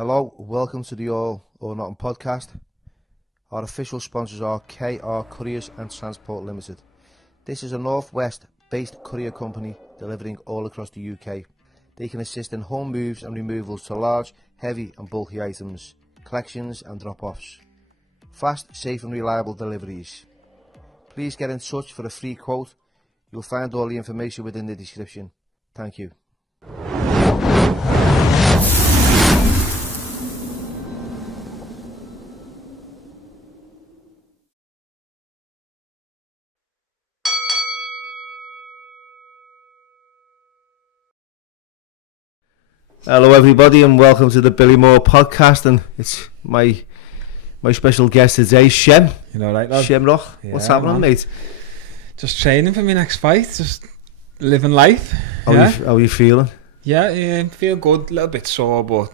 Hello, welcome to the All or Nothing podcast. Our official sponsors are KR Couriers and Transport Limited. This is a Northwest based courier company delivering all across the UK. They can assist in home moves and removals to large, heavy and bulky items, collections and drop-offs. Fast, safe and reliable deliveries. Please get in touch for a free quote. You'll find all the information within the description. Thank you. Hello everybody and welcome to the Billy Moore podcast, and it's my special guest today, Shem. You know, right, lad? Shem Rock. Yeah, what's happening, man. mate? Just training for my next fight, just living life. How are you feeling? Yeah, feel good, a little bit sore, but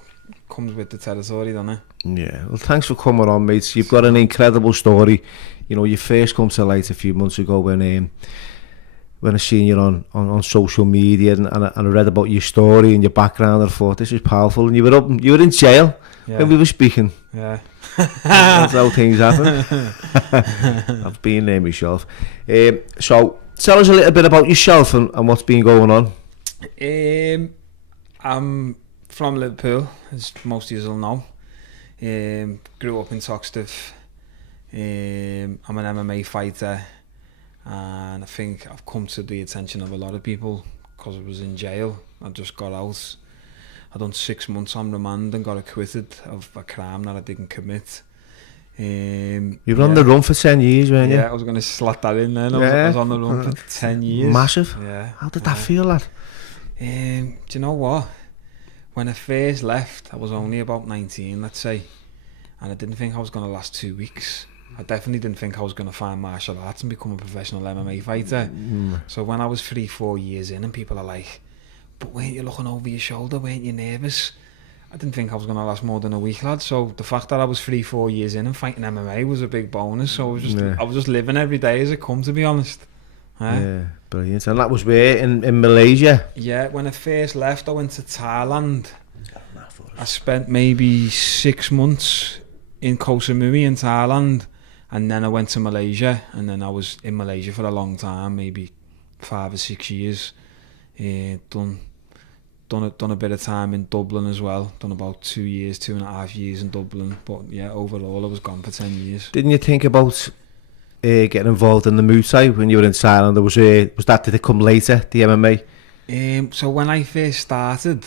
comes with the territory, doesn't it? Yeah, well thanks for coming on, mate. You've got an incredible story. You know, you first come to light a few months ago when I seen you on social media and I read about your story and your background, and I thought this is powerful. And you were in jail when we were speaking. Yeah. That's how things happen. I've been there myself. So tell us a little bit about yourself and what's been going on. I'm from Liverpool, as most of you will know. Grew up in Toxteth. I'm an MMA fighter. And I think I've come to the attention of a lot of people because I was in jail. I just got out. I done 6 months on remand and got acquitted of a crime that I didn't commit. You were on the run for 10 years, weren't you? Yeah, I was going to slot that in then. I was on the run for 10 years. Massive. Yeah. How did that feel, lad? Do you know what? When I first left, I was only about 19, let's say. And I didn't think I was going to last 2 weeks. I definitely didn't think I was going to find martial arts and become a professional MMA fighter. So when I was 3-4 years in and people are like, but weren't you looking over your shoulder, weren't you nervous? I didn't think I was going to last more than a week, lad. So the fact that I was 3-4 years in and fighting MMA was a big bonus. So I was just living every day as it come, to be honest. Yeah, brilliant. And that was where, in Malaysia? Yeah, when I first left, I went to Thailand. I spent maybe 6 months in Koh Samui in Thailand. And then I went to Malaysia, and then I was in Malaysia for a long time, maybe 5 or 6 years. Done a bit of time in Dublin as well. Done about 2 years, 2.5 years in Dublin. But yeah, overall I was gone for 10 years. Didn't you think about getting involved in the Muay Thai when you were in Thailand? Did it come later, the MMA? So when I first started,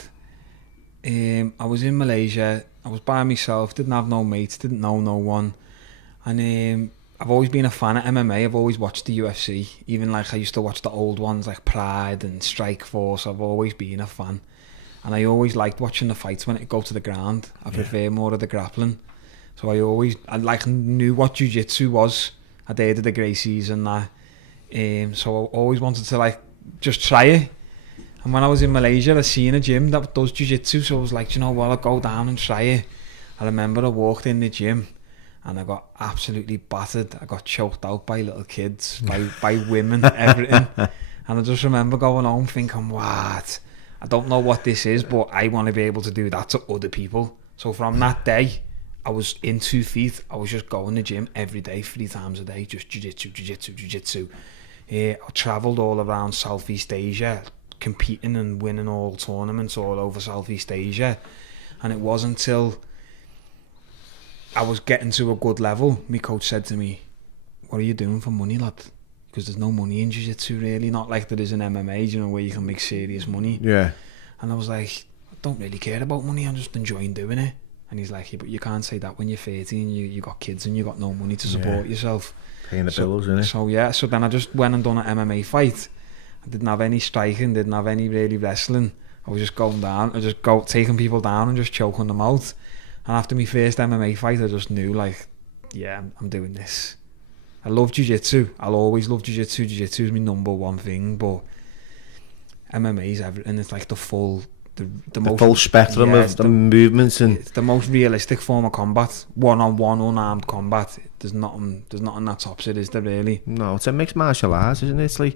I was in Malaysia. I was by myself, didn't have no mates, didn't know no one. And I've always been a fan of MMA. I've always watched the UFC. Even like I used to watch the old ones like Pride and Strike Force. I've always been a fan. And I always liked watching the fights when it go to the ground. I prefer more of the grappling. So I knew what jiu-jitsu was. I'd heard of the Gracies and that. So I always wanted to just try it. And when I was in Malaysia, I seen a gym that does jiu-jitsu. So I was like, you know what, I'll go down and try it. I remember I walked in the gym and I got absolutely battered. I got choked out by little kids, by women, everything. And I just remember going home thinking, what? I don't know what this is, but I want to be able to do that to other people. So from that day, I was in 2 feet. I was just going to the gym every day, 3 times a day, just jiu-jitsu. I travelled all around Southeast Asia, competing and winning all tournaments all over Southeast Asia. And it wasn't until I was getting to a good level, my coach said to me, what are you doing for money, lad? Because there's no money in jiu-jitsu really, not like there is in MMA, you know, where you can make serious money. Yeah. And I was like, I don't really care about money, I'm just enjoying doing it. And he's like, yeah, but you can't say that when you're 30 and you got kids and you got no money to support yourself. Paying the bills, innit? So then I just went and done an MMA fight. I didn't have any striking, didn't have any really wrestling. I was just going down, taking people down and just choking them out. And after my first MMA fight, I just knew, I'm doing this. I love jiu-jitsu. I'll always love jiu-jitsu. Jiu-jitsu is my number one thing, but MMA is everything. It's like the full spectrum of the movements, and it's the most realistic form of combat. One-on-one, unarmed combat. There's nothing that tops it, is there really? No, it's a mixed martial arts, isn't it? It's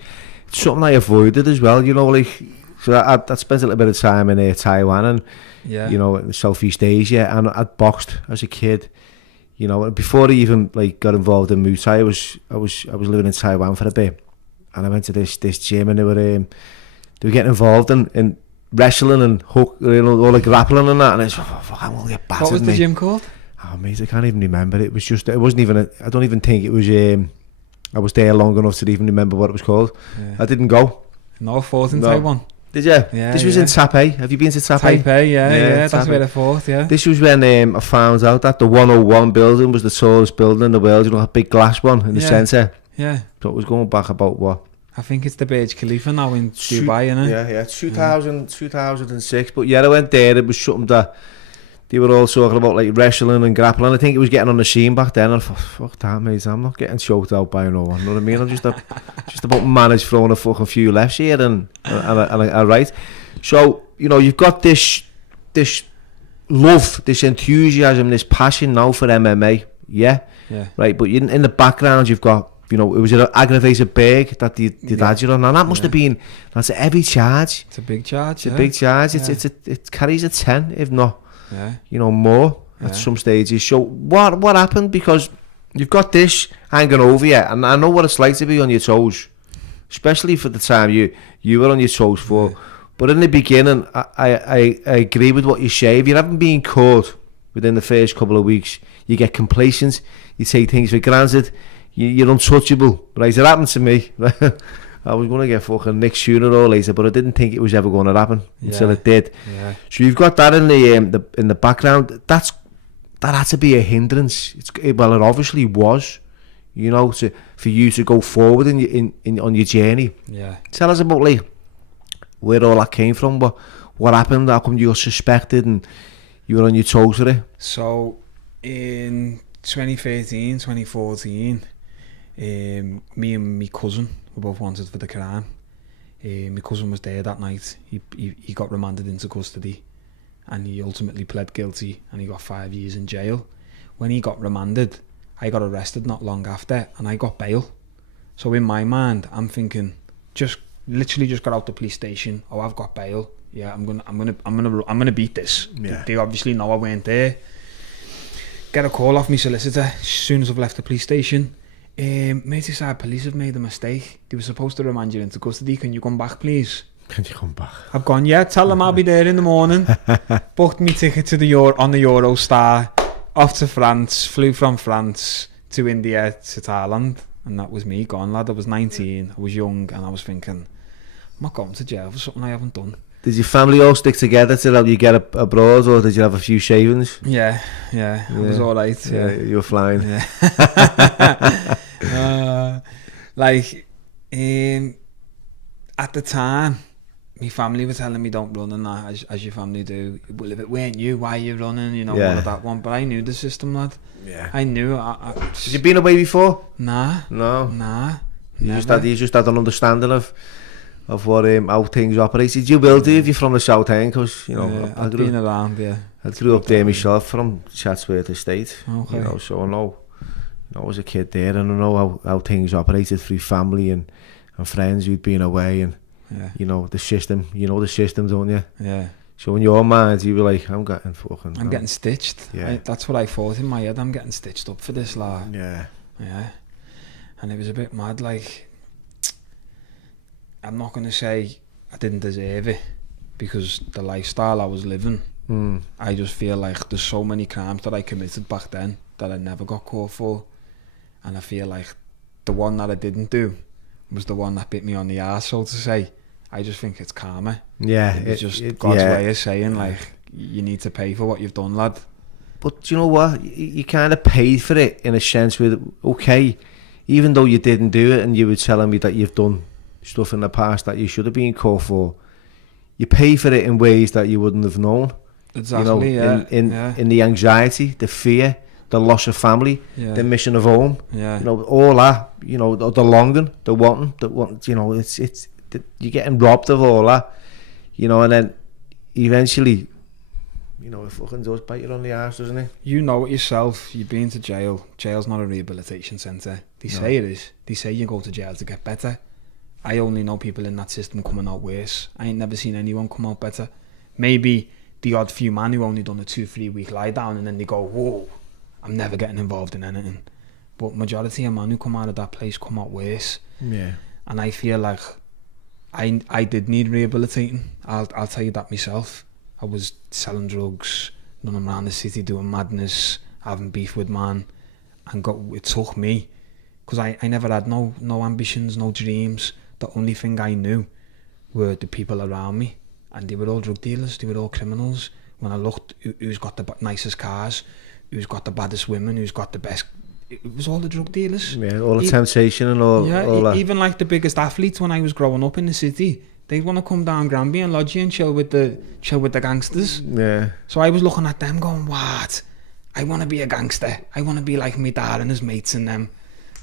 something I avoided as well. You know, So I spent a little bit of time in Taiwan and Yeah. you know, in Southeast Asia, and I'd boxed as a kid. You know, before I even like got involved in Muay Thai, I was living in Taiwan for a bit, and I went to this gym, and they were getting involved in wrestling and hook, you know, all the grappling and that, and I was fuck, I'm gonna get battered. What was the gym called? Oh mate, I can't even remember. It was just, it wasn't even. I don't even think it was. I was there long enough to even remember what it was called. Yeah. I didn't go. No, I fought in Taiwan. Did you? Yeah. This was in Taipei. Have you been to Taipei? Taipei, yeah. That's where I fought, yeah. This was when I found out that the 101 building was the tallest building in the world. You know, a big glass one in the centre. Yeah. So it was going back about what? I think it's the Burj Khalifa now in Dubai, isn't it? Yeah, 2006. But yeah, I went there. It was something that they were all talking about, like wrestling and grappling. I think it was getting on the scene back then. I thought, fuck that, mate. I'm not getting choked out by no one. You know what I mean? I'm just about managed throwing a fucking few lefts here and a right. So, you know, you've got this love, this enthusiasm, this passion now for MMA. Yeah. Right. But in the background, you've got, you know, it was an aggravated bag that they had you on, and that must have been, that's a heavy charge. It's a big charge. It's a big charge. It carries a 10, if not. You know, more at some stages. So what happened? Because you've got this hanging over you, and I know what it's like to be on your toes, especially for the time you were on your toes for. Yeah. But in the beginning, I agree with what you say. If you haven't been caught within the first couple of weeks, you get complacent, you take things for granted, you're untouchable. Right, it happened to me. I was going to get fucking Nick sooner or later, but I didn't think it was ever going to happen until it did. Yeah. So you've got that in the background. That had to be a hindrance. Well, it obviously was, you know, for you to go forward on your journey. Yeah. Tell us about like where all that came from. What happened? How come you got suspected and you were on your toes with it? So in 2013, 2014, me and my cousin were both wanted for the crime. My cousin was there that night. He got remanded into custody, and he ultimately pled guilty, and he got 5 years in jail. When he got remanded, I got arrested not long after, and I got bail. So in my mind, I'm thinking, literally just got out the police station. Oh, I've got bail. Yeah, I'm gonna beat this. Yeah. They obviously know I weren't there. Get a call off my solicitor as soon as I've left the police station. Merseyside police have made a mistake. They were supposed to remand you into custody. Can you come back, please? Can you come back? I've gone, yeah, tell them I'll be there in the morning. Booked me ticket to on the Eurostar, off to France, flew from France to India to Thailand, and that was me gone, lad. I was 19, I was young, and I was thinking, I'm not going to jail for something I haven't done. Did your family all stick together to help you get abroad, or did you have a few shavings? Yeah. It was alright. Yeah, you were flying. Yeah. At the time, my family were telling me don't run and that, as your family do. Well, if it weren't you, why are you running? You know, all of that one. But I knew the system, lad. Yeah. I knew. Had you been away before? Nah. You just had an understanding of what how things operated. You will do if you're from the South End, because you know I've been around. Yeah, I grew up there myself from Chatsworth Estate. Okay. You know, so I know. I was a kid there, and I know how things operated through family and friends who'd been away, and you know the system. You know the system, don't you? Yeah. So in your mind, you were like, I'm getting stitched. Yeah. That's what I thought in my head. I'm getting stitched up for this, lad. Yeah. Yeah. And it was a bit mad, like. I'm not going to say I didn't deserve it, because the lifestyle I was living, I just feel like there's so many crimes that I committed back then that I never got caught for, and I feel like the one that I didn't do was the one that bit me on the arse, so to say. I just think it's karma. Yeah. It's just God's way of saying, like, you need to pay for what you've done, lad. But you know what? You kind of paid for it in a sense with, okay, even though you didn't do it and you were telling me that you've done stuff in the past that you should have been caught for, you pay for it in ways that you wouldn't have known. Exactly. You know, in the anxiety, the fear, the loss of family, the mission of home. Yeah. You know, all that. You know, the longing, the wanting. You know, it's you're getting robbed of all that. You know, and then eventually, you know, it fucking does bite you on the arse, doesn't it? You know it yourself. You've been to jail. Jail's not a rehabilitation centre. They say it is. They say you go to jail to get better. I only know people in that system coming out worse. I ain't never seen anyone come out better. Maybe the odd few man who only done a 2-3 week lie down and then they go, whoa, I'm never getting involved in anything. But majority of men who come out of that place come out worse. Yeah. And I feel like I did need rehabilitating. I'll tell you that myself. I was selling drugs, running around the city doing madness, having beef with man, and it took me, because I never had no ambitions, no dreams. The only thing I knew were the people around me, and they were all drug dealers, they were all criminals. When I looked, who's got the nicest cars, who's got the baddest women, who's got the best, it was all the drug dealers. Yeah, all the temptation and all that. Even like the biggest athletes when I was growing up in the city, they'd want to come down Granby and lodge and chill with the gangsters. Yeah. So I was looking at them going, what? I want to be a gangster. I want to be like me dad and his mates and them.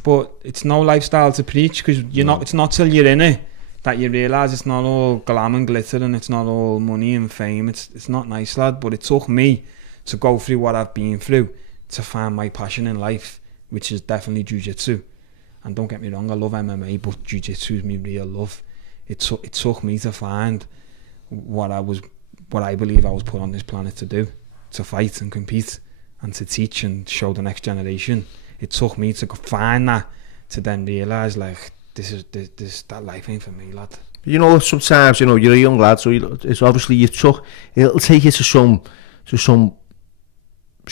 But it's no lifestyle to preach, because it's not till you're in it that you realise it's not all glam and glitter and it's not all money and fame. It's not nice, lad. But it took me to go through what I've been through to find my passion in life, which is definitely jiu-jitsu. And don't get me wrong, I love MMA, but jiu-jitsu is my real love. It took me to find what I believe I was put on this planet to do, to fight and compete and to teach and show the next generation. It took me to find that, to then realise, like, that life ain't for me, lad. You know, sometimes, you know, you're a young lad, so it's obviously it'll take you to some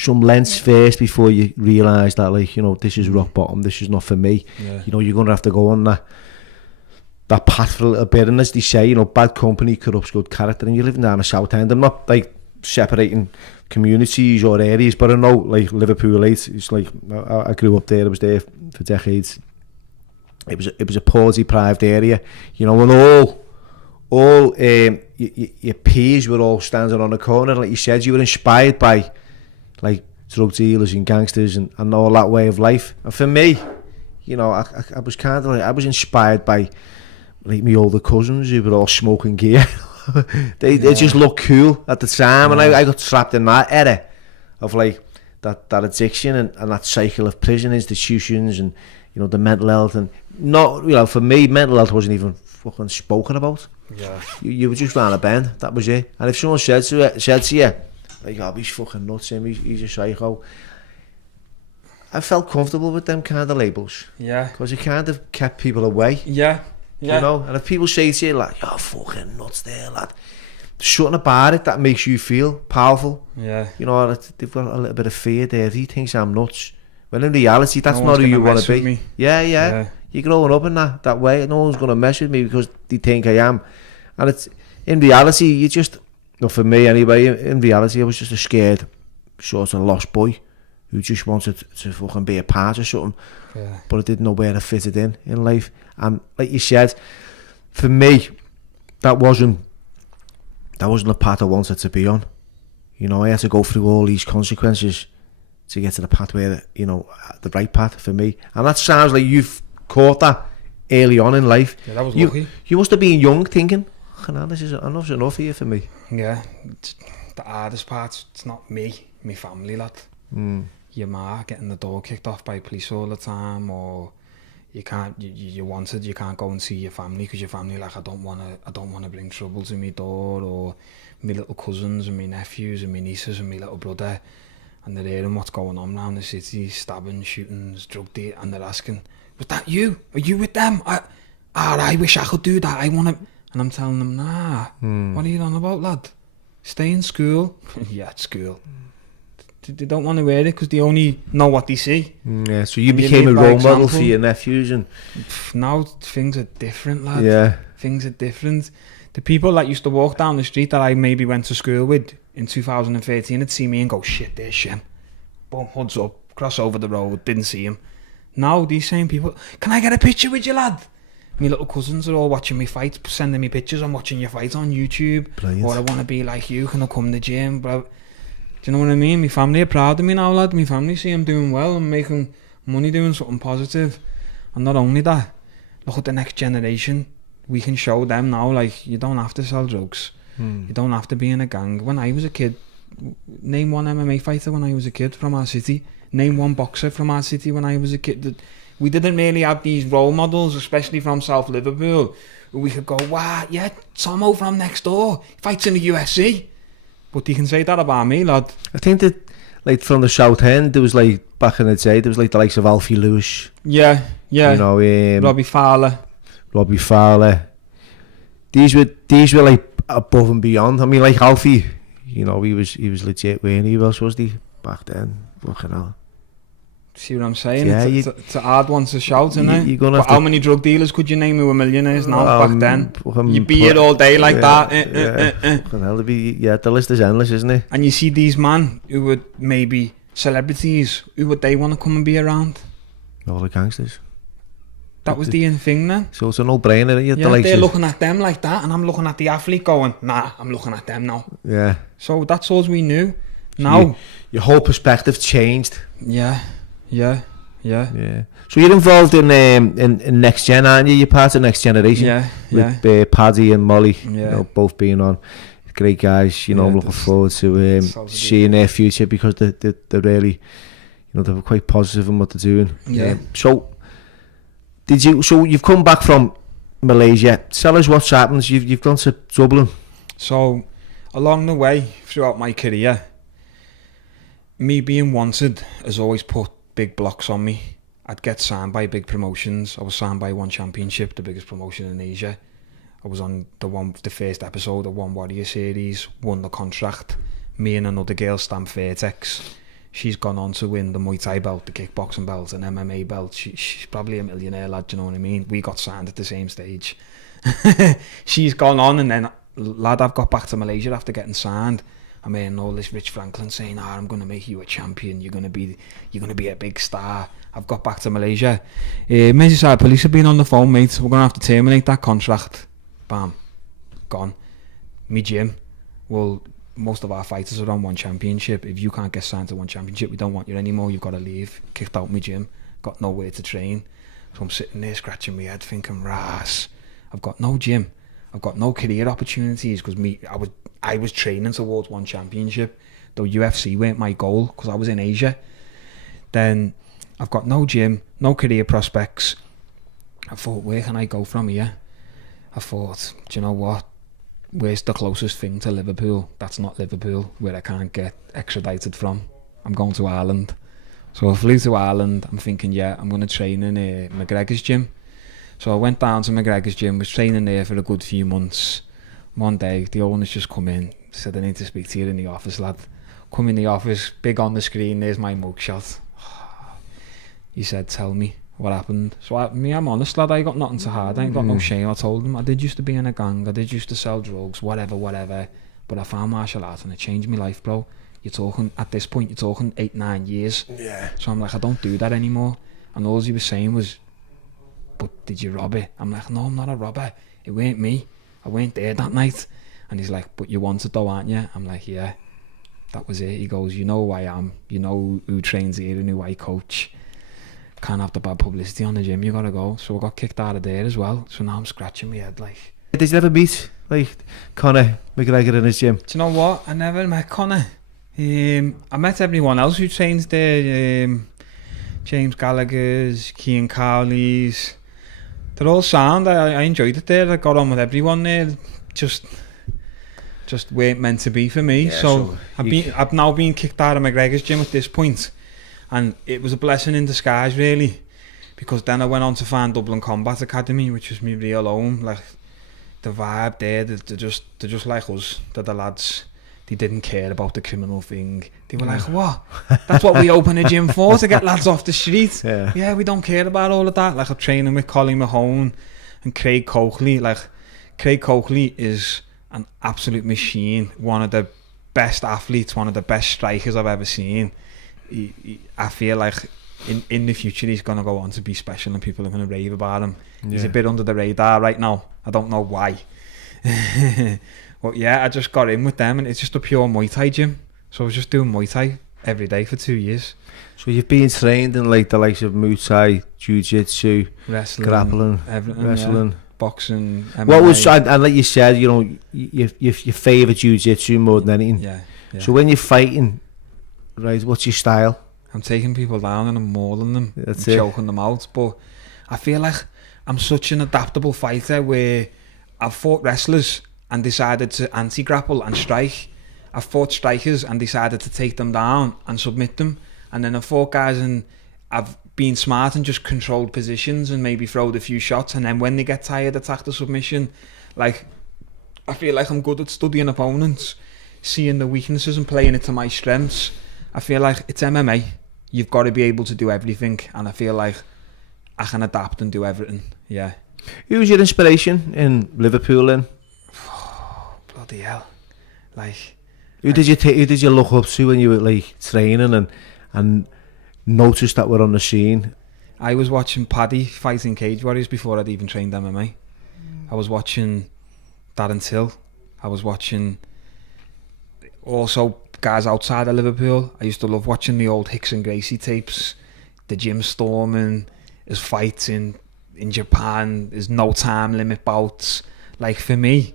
lengths first before you realise that, like, you know, this is rock bottom, this is not for me. Yeah. You know, you're going to have to go on that path for a little bit, and as they say, you know, bad company corrupts good character, and you're living down the South End. I'm not, like, separating communities or areas, but I know, like, Liverpool 8, it's like, I grew up there, I was there for decades. It was a poor, deprived area, you know, and all your peers were all standing on the corner, like you said, you were inspired by, like, drug dealers and gangsters and all that way of life. And for me, you know, I was kind of like, I was inspired by, like, my older cousins who were all smoking gear. they just looked cool at the time, and I got trapped in that era of, like, that addiction and that cycle of prison institutions and, you know, the mental health. And not, you know, for me, mental health wasn't even fucking spoken about. Yeah. You were just round a bend, that was it. And if someone said to you, like, oh, he's fucking nuts, he's a psycho, I felt comfortable with them kind of labels. Yeah. Because it kind of kept people away. Yeah. Yeah. You know, and if people say to you, like, you're fucking nuts there, lad, there's something about it that makes you feel powerful. Yeah. You know, they've got a little bit of fear there. If he thinks I'm nuts, well, in reality, that's not who you want to be. Yeah. You're growing up in that way. No one's going to mess with me because they think I am. And it's, in reality, you just, not for me anyway, in reality, I was just a scared, sort of lost boy who just wanted to fucking be a part of something. Yeah. But I didn't know where I fitted in life. And like you said, for me, that wasn't a path I wanted to be on. You know, I had to go through all these consequences to get to the path where, you know, the right path for me. And that sounds like you've caught that early on in life. Yeah, that was lucky. You must have been young thinking, oh, no, this is enough here for me. Yeah, the hardest part, it's not me, my family, lad. Your ma getting the door kicked off by police all the time, or you can't go and see your family because your family, like, I don't want to bring trouble to my door, or my little cousins and my nephews and my nieces and my little brother, and they're hearing what's going on around the city, stabbing, shootings, drug deal, and they're asking, was that you? Are you with them? I wish I could do that. I want to. And I'm telling them, nah. What are you on about, lad? Stay in school. Yeah, at school. They don't want to wear it because they only know what they see. Yeah, so you became a role model for your nephews, and now things are different, lad. Yeah, things are different. The people that used to walk down the street that I maybe went to school with in 2013 would see me and go, shit, there's Shem. Boom, hoods up, cross over the road, didn't see him. Now these same people, can I get a picture with you, lad? My little cousins are all watching me fight, sending me pictures. I'm watching your fight on YouTube. Brilliant. Or I want to be like you, can I come to the gym, bro? Do you know what I mean? My family are proud of me now, lad. My family see I'm doing well and making money, doing something positive. And not only that, look at the next generation. We can show them now, like, you don't have to sell drugs. You don't have to be in a gang. When I was a kid, name one MMA fighter when I was a kid from our city. Name one boxer from our city when I was a kid. We didn't really have these role models, especially from South Liverpool, where we could go, wow, yeah, Tomo from next door, he fights in the UFC. But you can say that about me, lad. I think that, like, from the South End, there was, like, back in the day, there was, like, the likes of Alfie Lewis. Yeah. You know, Robbie Fowler. These were like above and beyond. I mean, like Alfie, you know, he was legit, weren't he? Who else was he back then? Fucking hell. See what I'm saying? Yeah, it's a hard one to shout, isn't it? You're gonna how many drug dealers could you name who were millionaires now back then? You'd be here all day like that. Fucking hell, the list is endless, isn't it? And you see these men who were maybe celebrities, who would they want to come and be around? All the gangsters. That was the thing then. So it's a no-brainer. Yeah, they're looking at them like that, and I'm looking at the athlete going, nah, I'm looking at them now. Yeah. So that's all we knew. Now, your whole perspective changed. Yeah. So you're involved in Next Gen, aren't you? You're part of Next Generation. With Paddy and Molly, you know, both being on. Great guys. You know, I'm looking forward to seeing their future, because they're really, you know, they're quite positive in what they're doing. Yeah. So you've come back from Malaysia. Tell us what's happened. You've gone to Dublin. So along the way throughout my career, me being wanted has always put big blocks on me. I'd get signed by big promotions. I was signed by One Championship, the biggest promotion in Asia. I was on the first episode of One Warrior series, won the contract. Me and another girl, Stamp Fairtex. She's gone on to win the Muay Thai belt, the kickboxing belt, an MMA belt. She's probably a millionaire, lad, do you know what I mean? We got signed at the same stage. She's gone on, and then, lad, I've got back to Malaysia after getting signed. I'm hearing all this Rich Franklin saying, I'm going to make you a champion, you're going to be a big star. I've got back to Malaysia. Merseyside Police have been on the phone, mate. We're going to have to terminate that contract. Bam. Gone. Me gym. Well, most of our fighters are on One Championship. If you can't get signed to One Championship, we don't want you anymore. You've got to leave. Kicked out my gym. Got nowhere to train. So I'm sitting there scratching my head thinking, Ras, I've got no gym. I've got no career opportunities, because I was training towards One Championship, though UFC weren't my goal because I was in Asia. Then I've got no gym, no career prospects. I thought, where can I go from here? I thought, do you know what? Where's the closest thing to Liverpool? That's not Liverpool, where I can't get extradited from. I'm going to Ireland. So I flew to Ireland. I'm thinking, yeah, I'm going to train in McGregor's gym. So I went down to McGregor's gym, was training there for a good few months. One day, the owners just come in, said, I need to speak to you in the office, lad. Come in the office, big on the screen, there's my mugshot. He said, tell me what happened. So I'm honest, lad, I got nothing to hide, I ain't got no shame. I told him, I did used to be in a gang, I did used to sell drugs, whatever. But I found martial arts and it changed my life, bro. You're talking, at this point, you're talking 8-9 years. Yeah. So I'm like, I don't do that anymore. And all he was saying was, but did you rob it? I'm like, no, I'm not a robber. It weren't me. I weren't there that night. And he's like, but you wanted though, aren't you? I'm like, yeah. That was it. He goes, you know who I am. You know who trains here and who I coach. Can't have the bad publicity on the gym. You gotta go. So I got kicked out of there as well. So now I'm scratching my head like. Did you ever meet like Conor McGregor in his gym? Do you know what? I never met Conor. I met everyone else who trains there. James Gallagher's, Cian Cowley's. They're all sound. I enjoyed it there. I got on with everyone there. Just weren't meant to be for me. Yeah, so I've now been kicked out of McGregor's gym at this point, and it was a blessing in disguise, really, because then I went on to find Dublin Combat Academy, which was my real home. Like the vibe there, they're just like us. They're the lads. They didn't care about the criminal thing. They were like, what? That's what we open a gym for, to get lads off the street. Yeah, we don't care about all of that. Like I'm training with Colin Mahone and Craig Coakley. Like Craig Coakley is an absolute machine. One of the best athletes, one of the best strikers I've ever seen. I feel like in the future he's going to go on to be special and people are going to rave about him. Yeah. He's a bit under the radar right now. I don't know why. But yeah, I just got in with them, and it's just a pure Muay Thai gym. So I was just doing Muay Thai every day for 2 years. So you've been trained in like the likes of Muay Thai, Jiu-Jitsu, wrestling, grappling, wrestling, boxing, MMA. What was, and like you said, you know, you favour Jiu-Jitsu more than anything. Yeah. So when you're fighting, right, what's your style? I'm taking people down and I'm mauling them, That's and it. choking them out. But I feel like I'm such an adaptable fighter where I've fought wrestlers and decided to anti-grapple and strike. I've fought strikers and decided to take them down and submit them. And then I've fought guys and I've been smart and just controlled positions and maybe throwed a few shots. And then when they get tired, attack the submission. Like, I feel like I'm good at studying opponents, seeing the weaknesses and playing it to my strengths. I feel like it's MMA. You've got to be able to do everything. And I feel like I can adapt and do everything. Yeah. Who was your inspiration in Liverpool then? Bloody hell. Like, Who did you look up to when you were like training and noticed that were on the scene? I was watching Paddy fighting Cage Warriors before I'd even trained MMA. I was watching Darren Till. I was watching also guys outside of Liverpool. I used to love watching the old Hicks and Gracie tapes, the Jim Storman, his fights in Japan, his no time limit bouts. Like, for me,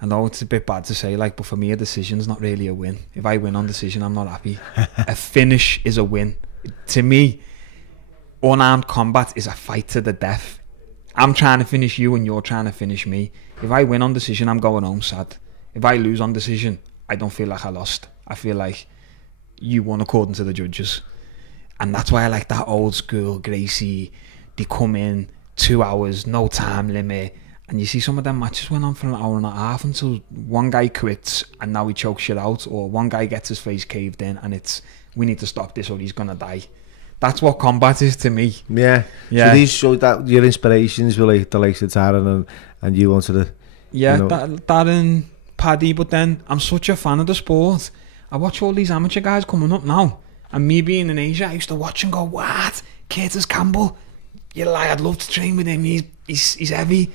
I know it's a bit bad to say, like, but for me a decision's not really a win. If I win on decision, I'm not happy. A finish is a win. To me, unarmed combat is a fight to the death. I'm trying to finish you and you're trying to finish me. If I win on decision, I'm going home sad. If I lose on decision, I don't feel like I lost. I feel like you won according to the judges. And that's why I like that old school Gracie. They come in 2 hours, no time limit. And you see some of them matches went on for an hour and a half until one guy quits and now he chokes you out, or one guy gets his face caved in and it's, we need to stop this or he's going to die. That's what combat is to me. Yeah. So these showed that your inspirations were like the likes of Darren and you wanted to... Yeah, you know, Darren, Paddy, but then I'm such a fan of the sport. I watch all these amateur guys coming up now. And me being in Asia, I used to watch and go, what? Curtis Campbell? You lie, I'd love to train with him. He's heavy.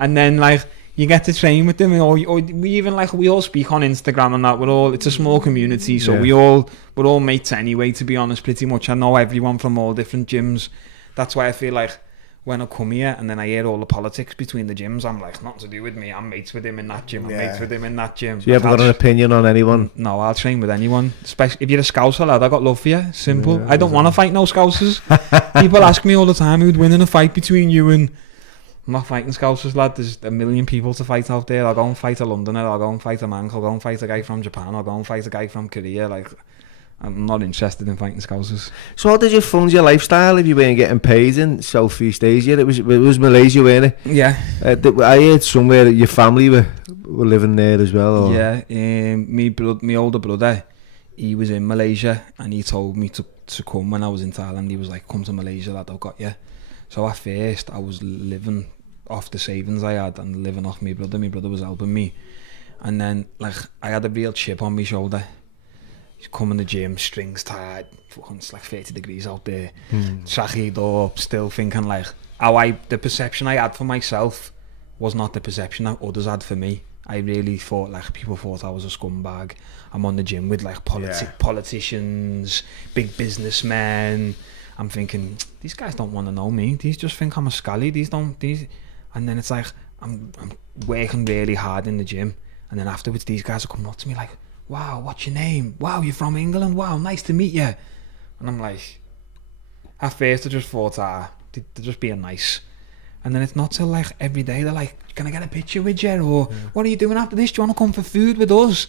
And then, like, you get to train with them, or we even, like, we all speak on Instagram and that. It's a small community, so we're all mates anyway, to be honest, pretty much. I know everyone from all different gyms. That's why I feel like when I come here and then I hear all the politics between the gyms, I'm like, nothing to do with me. I'm mates with him in that gym. I'm mates with him in that gym. So you haven't got an opinion on anyone? No, I'll train with anyone. Especially if you're a Scouser, lad, I got love for you. Simple. I don't want to fight no Scousers. People ask me all the time who'd win in a fight between you and... I'm not fighting Scousers, lad. There's a million people to fight out there. I'll go and fight a Londoner, I'll go and fight a Mank, I'll go and fight a guy from Japan, I'll go and fight a guy from Korea. Like, I'm not interested in fighting Scousers. So how did you fund your lifestyle if you weren't getting paid in Southeast Asia? It was Malaysia, weren't it? Yeah. I heard somewhere that your family were living there as well. Or? Yeah, my older brother, he was in Malaysia and he told me to come when I was in Thailand. He was like, come to Malaysia, lad, I've got you. So at first I was living off the savings I had and living off my brother. My brother was helping me. And then, like, I had a real chip on my shoulder. He's come in the gym, strings tied, it's like 30 degrees out there, trackied up, still thinking like, the perception I had for myself was not the perception that others had for me. I really thought, like, people thought I was a scumbag. I'm on the gym with, like, politicians, big businessmen. I'm thinking, these guys don't want to know me. These just think I'm a scally. And then it's like, I'm working really hard in the gym. And then afterwards, these guys are coming up to me like, wow, what's your name? Wow, you're from England? Wow, nice to meet you. And I'm like, at first I just thought, they're just being nice. And then it's not till, like, every day they're like, can I get a picture with you? Or what are you doing after this? Do you want to come for food with us?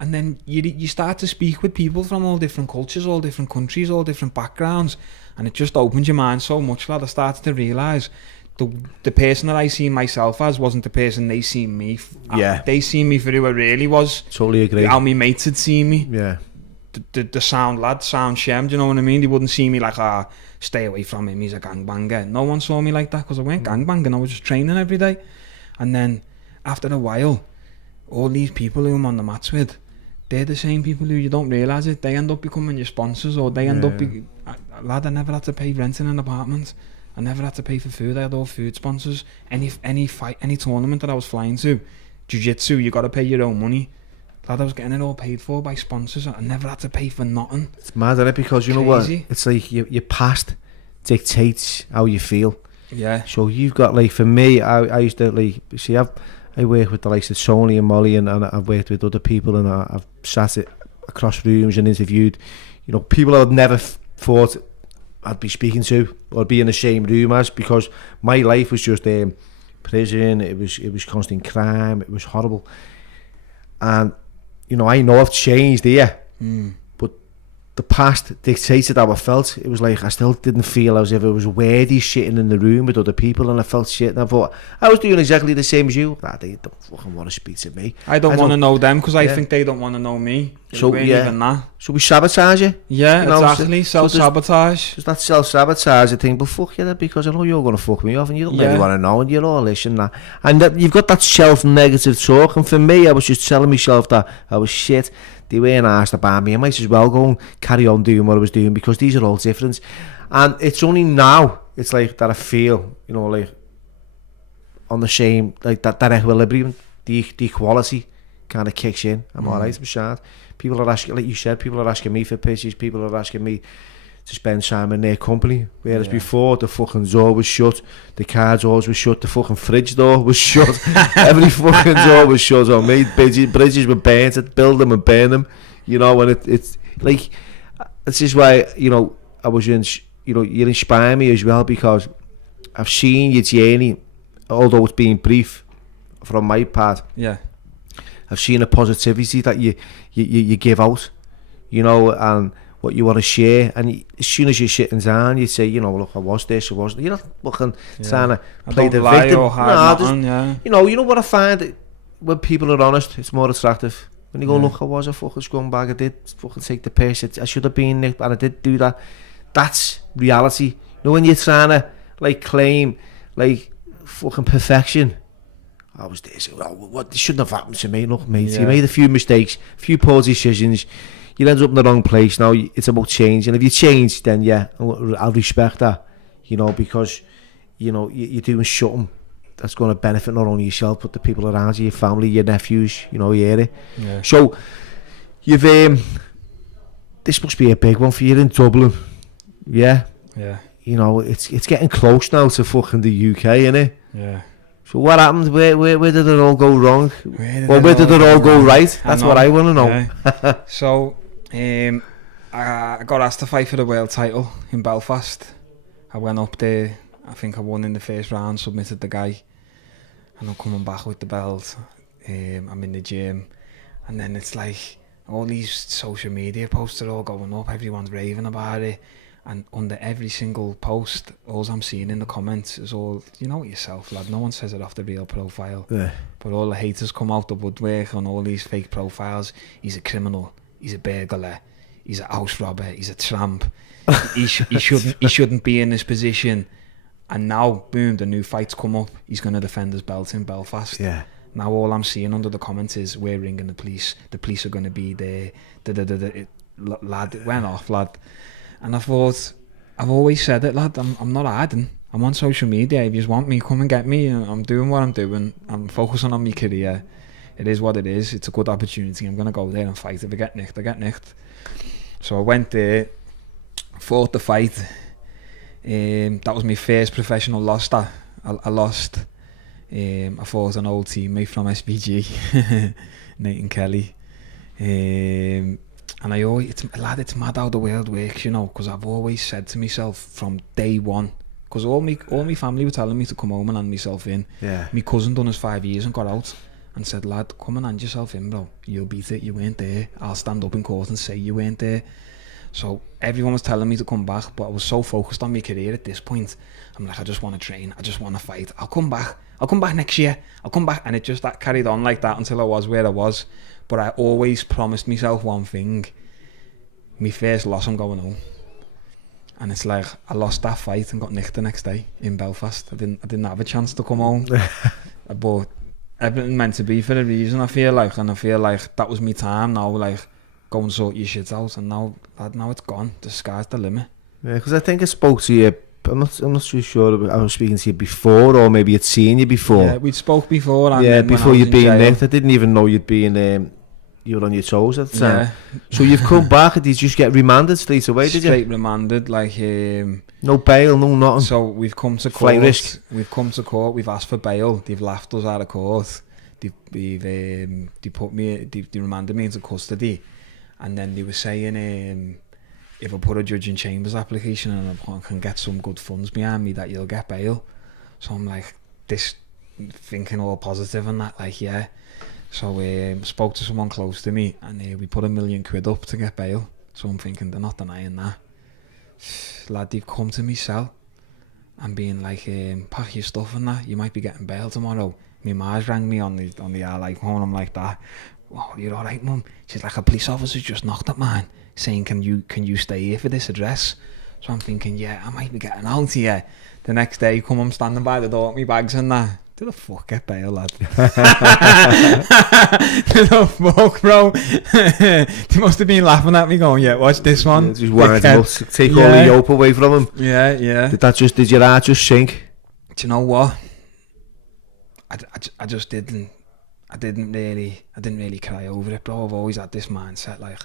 And then you start to speak with people from all different cultures, all different countries, all different backgrounds. And it just opens your mind so much, lad. I started to realise the person that I see myself as wasn't the person they see me. They see me for who I really was. Totally agree. How my mates had seen me. Yeah. The sound lad, sound Shem, do you know what I mean? They wouldn't see me like, stay away from him, he's a gangbanger. No one saw me like that because I weren't gangbanging, I was just training every day. And then after a while, all these people who I'm on the mats with, they're the same people who you don't realise it. They end up becoming your sponsors, or they end up... Lad, I never had to pay rent in an apartment. I never had to pay for food. I had all food sponsors. Any fight, any tournament that I was flying to, jiu-jitsu, you got to pay your own money. Lad, I was getting it all paid for by sponsors. I never had to pay for nothing. It's mad, isn't it? Because you know what? It's like your past dictates how you feel. Yeah. So you've got, like, for me, I used to, like, see, I work with the likes of Sony and Molly, and I've worked with other people, and I've sat across rooms and interviewed, you know, people I'd never thought I'd be speaking to or be in the same room as, because my life was just prison. It was constant crime. It was horrible. And you know, I know I've changed here, but the past dictated how I felt. It was like I still didn't feel as if it was worthy sitting in the room with other people, and I felt shit. And I thought I was doing exactly the same as you. They don't fucking want to speak to me. I don't want to know them because I think they don't want to know me. So even that. So we sabotage you. Yeah, you know, exactly. Self-sabotage. There's that self-sabotage thing, but fuck you, because I know you're going to fuck me off, and you don't really want to know, and you're all this and that. And that, you've got that self-negative talk, and for me, I was just telling myself that I was shit. They weren't asked about me. I might as well go and carry on doing what I was doing, because these are all different. And it's only now, it's like that I feel, you know, like on the same, like that equilibrium, the equality kind of kicks in. I'm alright, I'm sad. People are asking, like you said, people are asking me for pitches, people are asking me to spend time in their company, whereas before the fucking door was shut, the car doors were shut, the fucking fridge door was shut, every fucking door was shut on me. Bridges were burnt, I'd build them and burn them, you know. And it's like, this is why, you know, you inspire me as well, because I've seen your journey, although it's been brief from my part. I've seen the positivity that you give out, you know, and what you want to share. And as soon as you're sitting down, you say, you know, look, I was this, I wasn't. You're not fucking trying to play the victim. Or hide nothing, you know what I find, when people are honest, it's more attractive. When you go, look, I was a fucking scumbag, I did fucking take the piss, I should have been nicked, and I did do that. That's reality. You know, when you're trying to like claim like fucking perfection, I was this, what shouldn't have happened to me. Look, mate, you made a few mistakes, a few poor decisions, you end up in the wrong place. Now it's about change, and if you change, then I'll respect that, you know, because you know you're doing something that's going to benefit not only yourself but the people around you, your family, your nephews, you know, you hear it. So you've this must be a big one for you in Dublin. You know, it's getting close now to fucking the UK, innit? So what happened? Where did it all go wrong? Where did it all go right? That's what I want to know. So, I got asked to fight for the world title in Belfast. I went up there. I think I won in the first round, submitted the guy, and I'm coming back with the belt. I'm in the gym, and then it's like all these social media posts are all going up. Everyone's raving about it. And under every single post, all I'm seeing in the comments is all, you know it yourself, lad, no one says it off the real profile. But all the haters come out the woodwork on all these fake profiles. He's a criminal, he's a burglar, he's a house robber, he's a tramp. he shouldn't be in this position. And now, boom, the new fight's come up. He's going to defend his belt in Belfast. Now all I'm seeing under the comments is, we're ringing the police. The police are going to be there. Lad, it went off, lad. And I thought, I've always said it, lad, I'm not hiding. I'm on social media. If you just want me, come and get me. I'm doing what I'm doing. I'm focusing on my career. It is what it is. It's a good opportunity. I'm going to go there and fight. If I get nicked, I get nicked. So I went there, fought the fight. That was my first professional loss that I lost. I fought an old teammate from SBG, Nathan Kelly. And I always, it's mad how the world works, you know, because I've always said to myself from day one, because all my family were telling me to come home and hand myself in. My cousin done his 5 years and got out and said, lad, come and hand yourself in, bro. You'll beat it, you weren't there. I'll stand up in court and say you weren't there. So everyone was telling me to come back, but I was so focused on my career at this point. I'm like, I just want to train, I just want to fight. I'll come back next year, I'll come back. And it just that carried on like that until I was where I was. But I always promised myself one thing. My first loss, I'm going home. And it's like, I lost that fight and got nicked the next day in Belfast. I didn't have a chance to come home. But everything meant to be for a reason, I feel like. And I feel like that was my time now, like, go and sort your shit out. And now it's gone. The sky's the limit. Yeah, because I think I spoke to you, I'm not too sure, I was speaking to you before, or maybe I'd seen you before. Yeah, we'd spoke before. And before you'd been nicked. I didn't even know you'd been... you were on your toes at the time. So you've come back, and did you just get remanded straight away, did you? Straight remanded, like... no bail, no nothing? So we've come to court. Flight risk? We've come to court, we've asked for bail, they've laughed us out of court. They remanded me into custody. And then they were saying, if I put a judge in chambers application and I can get some good funds behind me, that you'll get bail. So I'm like, this, thinking all positive and that, like, yeah. So spoke to someone close to me, and we put £1 million up to get bail. So I'm thinking, they're not denying that. Lad, they've come to me cell and being like, pack your stuff and that, you might be getting bail tomorrow. My ma's rang me on the like phone. I'm like, that, oh, you're all right, mum? She's like, a police officer just knocked at mine saying, can you stay here for this address? So I'm thinking, yeah, I might be getting out here. The next day, I'm standing by the door with my bags and that. To the fuck, get bail, lad. To the fuck, bro. They must have been laughing at me going, yeah, watch this one. Yeah, just wanted to take all the yoke away from him. Yeah. Did your heart just sink? Do you know what? I just didn't. I didn't really cry over it, bro. I've always had this mindset, like,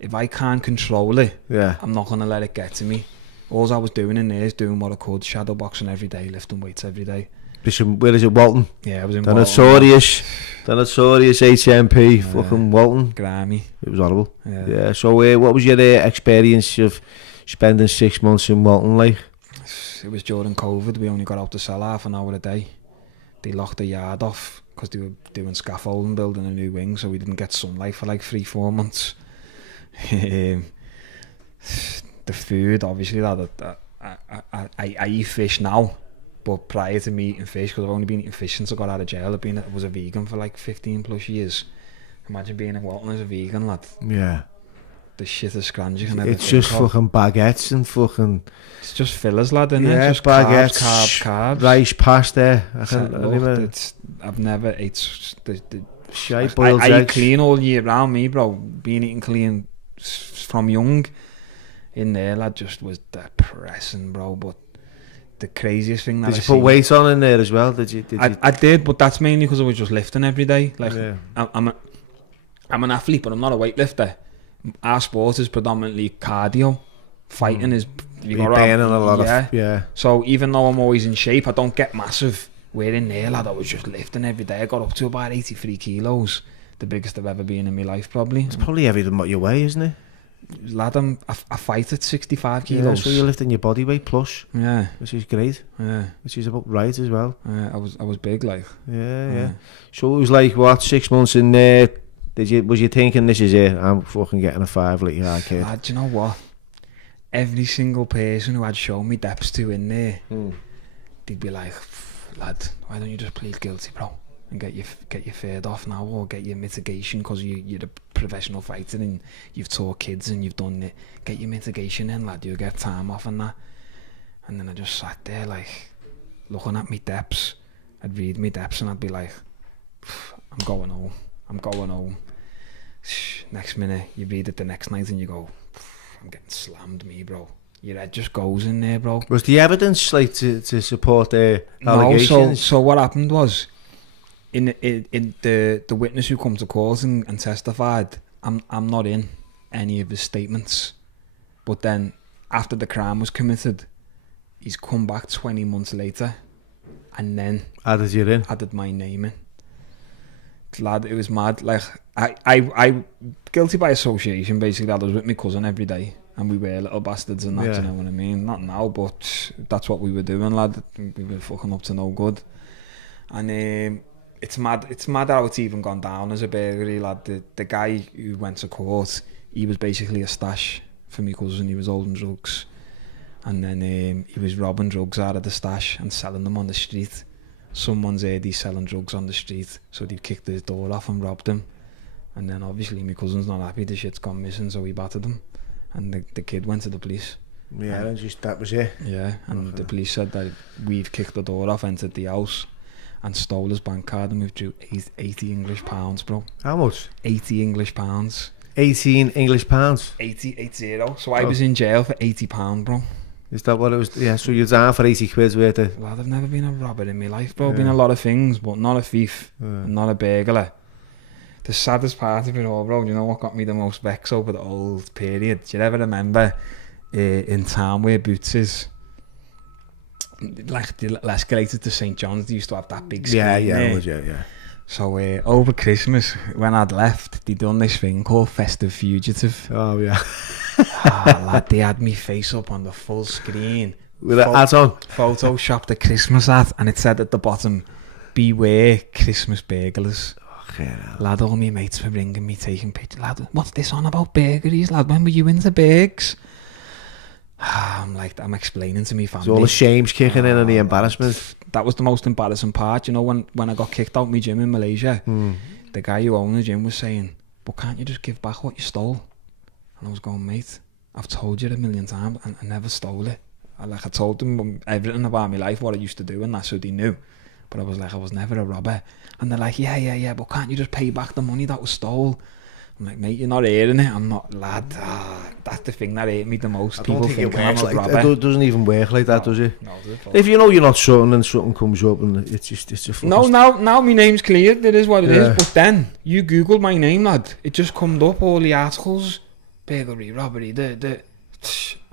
if I can't control it, I'm not going to let it get to me. All I was doing in there is doing what I could, shadow boxing every day, lifting weights every day. Where is it, Walton? Yeah, I was in the Walton. The notorious HMP, fucking Walton. Grimy. It was horrible. Yeah. So what was your experience of spending 6 months in Walton like? It was during COVID. We only got out to cell half an hour a day. They locked the yard off because they were doing scaffolding, building a new wing, so we didn't get sunlight for like 3-4 months. The food, obviously, I eat fish now, but prior to me eating fish, because I've only been eating fish since I got out of jail, I was a vegan for like 15 plus years. Imagine being in Walton as a vegan, lad. Yeah. The shit is scrounge you can ever It's just fucking baguettes and fucking... It's just fillers, lad, isn't it? Yeah, just baguettes, carbs. Rice, pasta. I've never ate... I eat clean all year round, me, bro. Been eating clean from young. In there, lad, just was depressing, bro. But the craziest thing that did you put weight on in there as well? I did, but that's mainly because I was just lifting every day. Like, I'm an athlete, but I'm not a weightlifter. Our sport is predominantly cardio. Fighting is you got burning a lot of. So even though I'm always in shape, I don't get massive. We're in there, lad. I was just lifting every day. I got up to about 83 kilos, the biggest I've ever been in my life, probably. It's probably heavier than what you weigh, isn't it? Lad, I fight at 65 kilos. Yeah, so you're lifting your body weight plus. Yeah, which is great. Yeah, which is about right as well. I was big, like. Yeah. So it was like what, 6 months in there. Was you thinking, this is it? I'm fucking getting a 5 like your kid. Lad, do you know what? Every single person who had shown me depths to in there, they'd be like, lad, why don't you just plead guilty, bro, and get your fade off now, or get your mitigation, because you're a professional fighter and you've taught kids and you've done it. Get your mitigation in, lad. You'll get time off and that. And then I just sat there, like, looking at me depths. I'd read me depths and I'd be like, I'm going home. Next minute, you read it the next night and you go, I'm getting slammed, me, bro. Your head just goes in there, bro. Was the evidence like to support the allegations? No, so what happened was, in the witness who come to court and testified, I'm not in any of his statements. But then, after the crime was committed, he's come back 20 months later, and then added my name in. Lad, it was mad. Like, I guilty by association, basically. I was with my cousin every day, and we were little bastards and that, you know what I mean? Not now, but that's what we were doing, lad. We were fucking up to no good. And it's mad how it's even gone down as a burglary, lad. The guy who went to court, he was basically a stash for my cousin. He was holding drugs, and then he was robbing drugs out of the stash and selling them on the street. Someone's heard he's selling drugs on the street, so they kicked his door off and robbed him. And then obviously my cousin's not happy, the shit's gone missing, so he battered him. And the kid went to the police. Yeah, and just that was it. Yeah, and the police said that we've kicked the door off, entered the house, and stole his bank card and withdrew 80 English pounds, bro. How much? 80 English pounds. 18 English pounds? 80. So I was in jail for £80, bro. Is that what it was? Yeah, so you're down for 80 quid worth of... Lad, I've never been a robber in my life, bro. I've been a lot of things, but not a thief, and not a burglar. The saddest part of it all, bro, you know what got me the most vex over the old period? Do you ever remember in town where Boots is? Like, the escalator to St. John's, they used to have that big screen Yeah. So over Christmas, when I'd left, they'd done this thing called Festive Fugitive. Oh, yeah. Lad, they had me face up on the full screen. With an ad on. Photoshopped the Christmas ad, and it said at the bottom, beware Christmas burglars. Lad, all my mates were ringing me, taking pictures. Lad, what's this on about burglaries, lad? When were you into burgs? I'm explaining to me family. So all the shame's kicking in and the embarrassment. That was the most embarrassing part. You know, when I got kicked out my gym in Malaysia, the guy who owned the gym was saying, but can't you just give back what you stole? And I was going, mate, I've told you 1,000,000 times and I never stole it. I told them everything about my life, what I used to do, and that's what they knew. But I was like, I was never a robber. And they're like, yeah, but can't you just pay back the money that was stole? I'm like, mate, you're not hearing it. I'm not, lad. That's the thing that hate me the most. People think I'm a robber. It doesn't even work like that, does it? No, if you know you're not something and something comes up and it's a fucking... No, now my name's cleared. It is what it is. But then, you Googled my name, lad. It just comes up, all the articles. Burglary, robbery,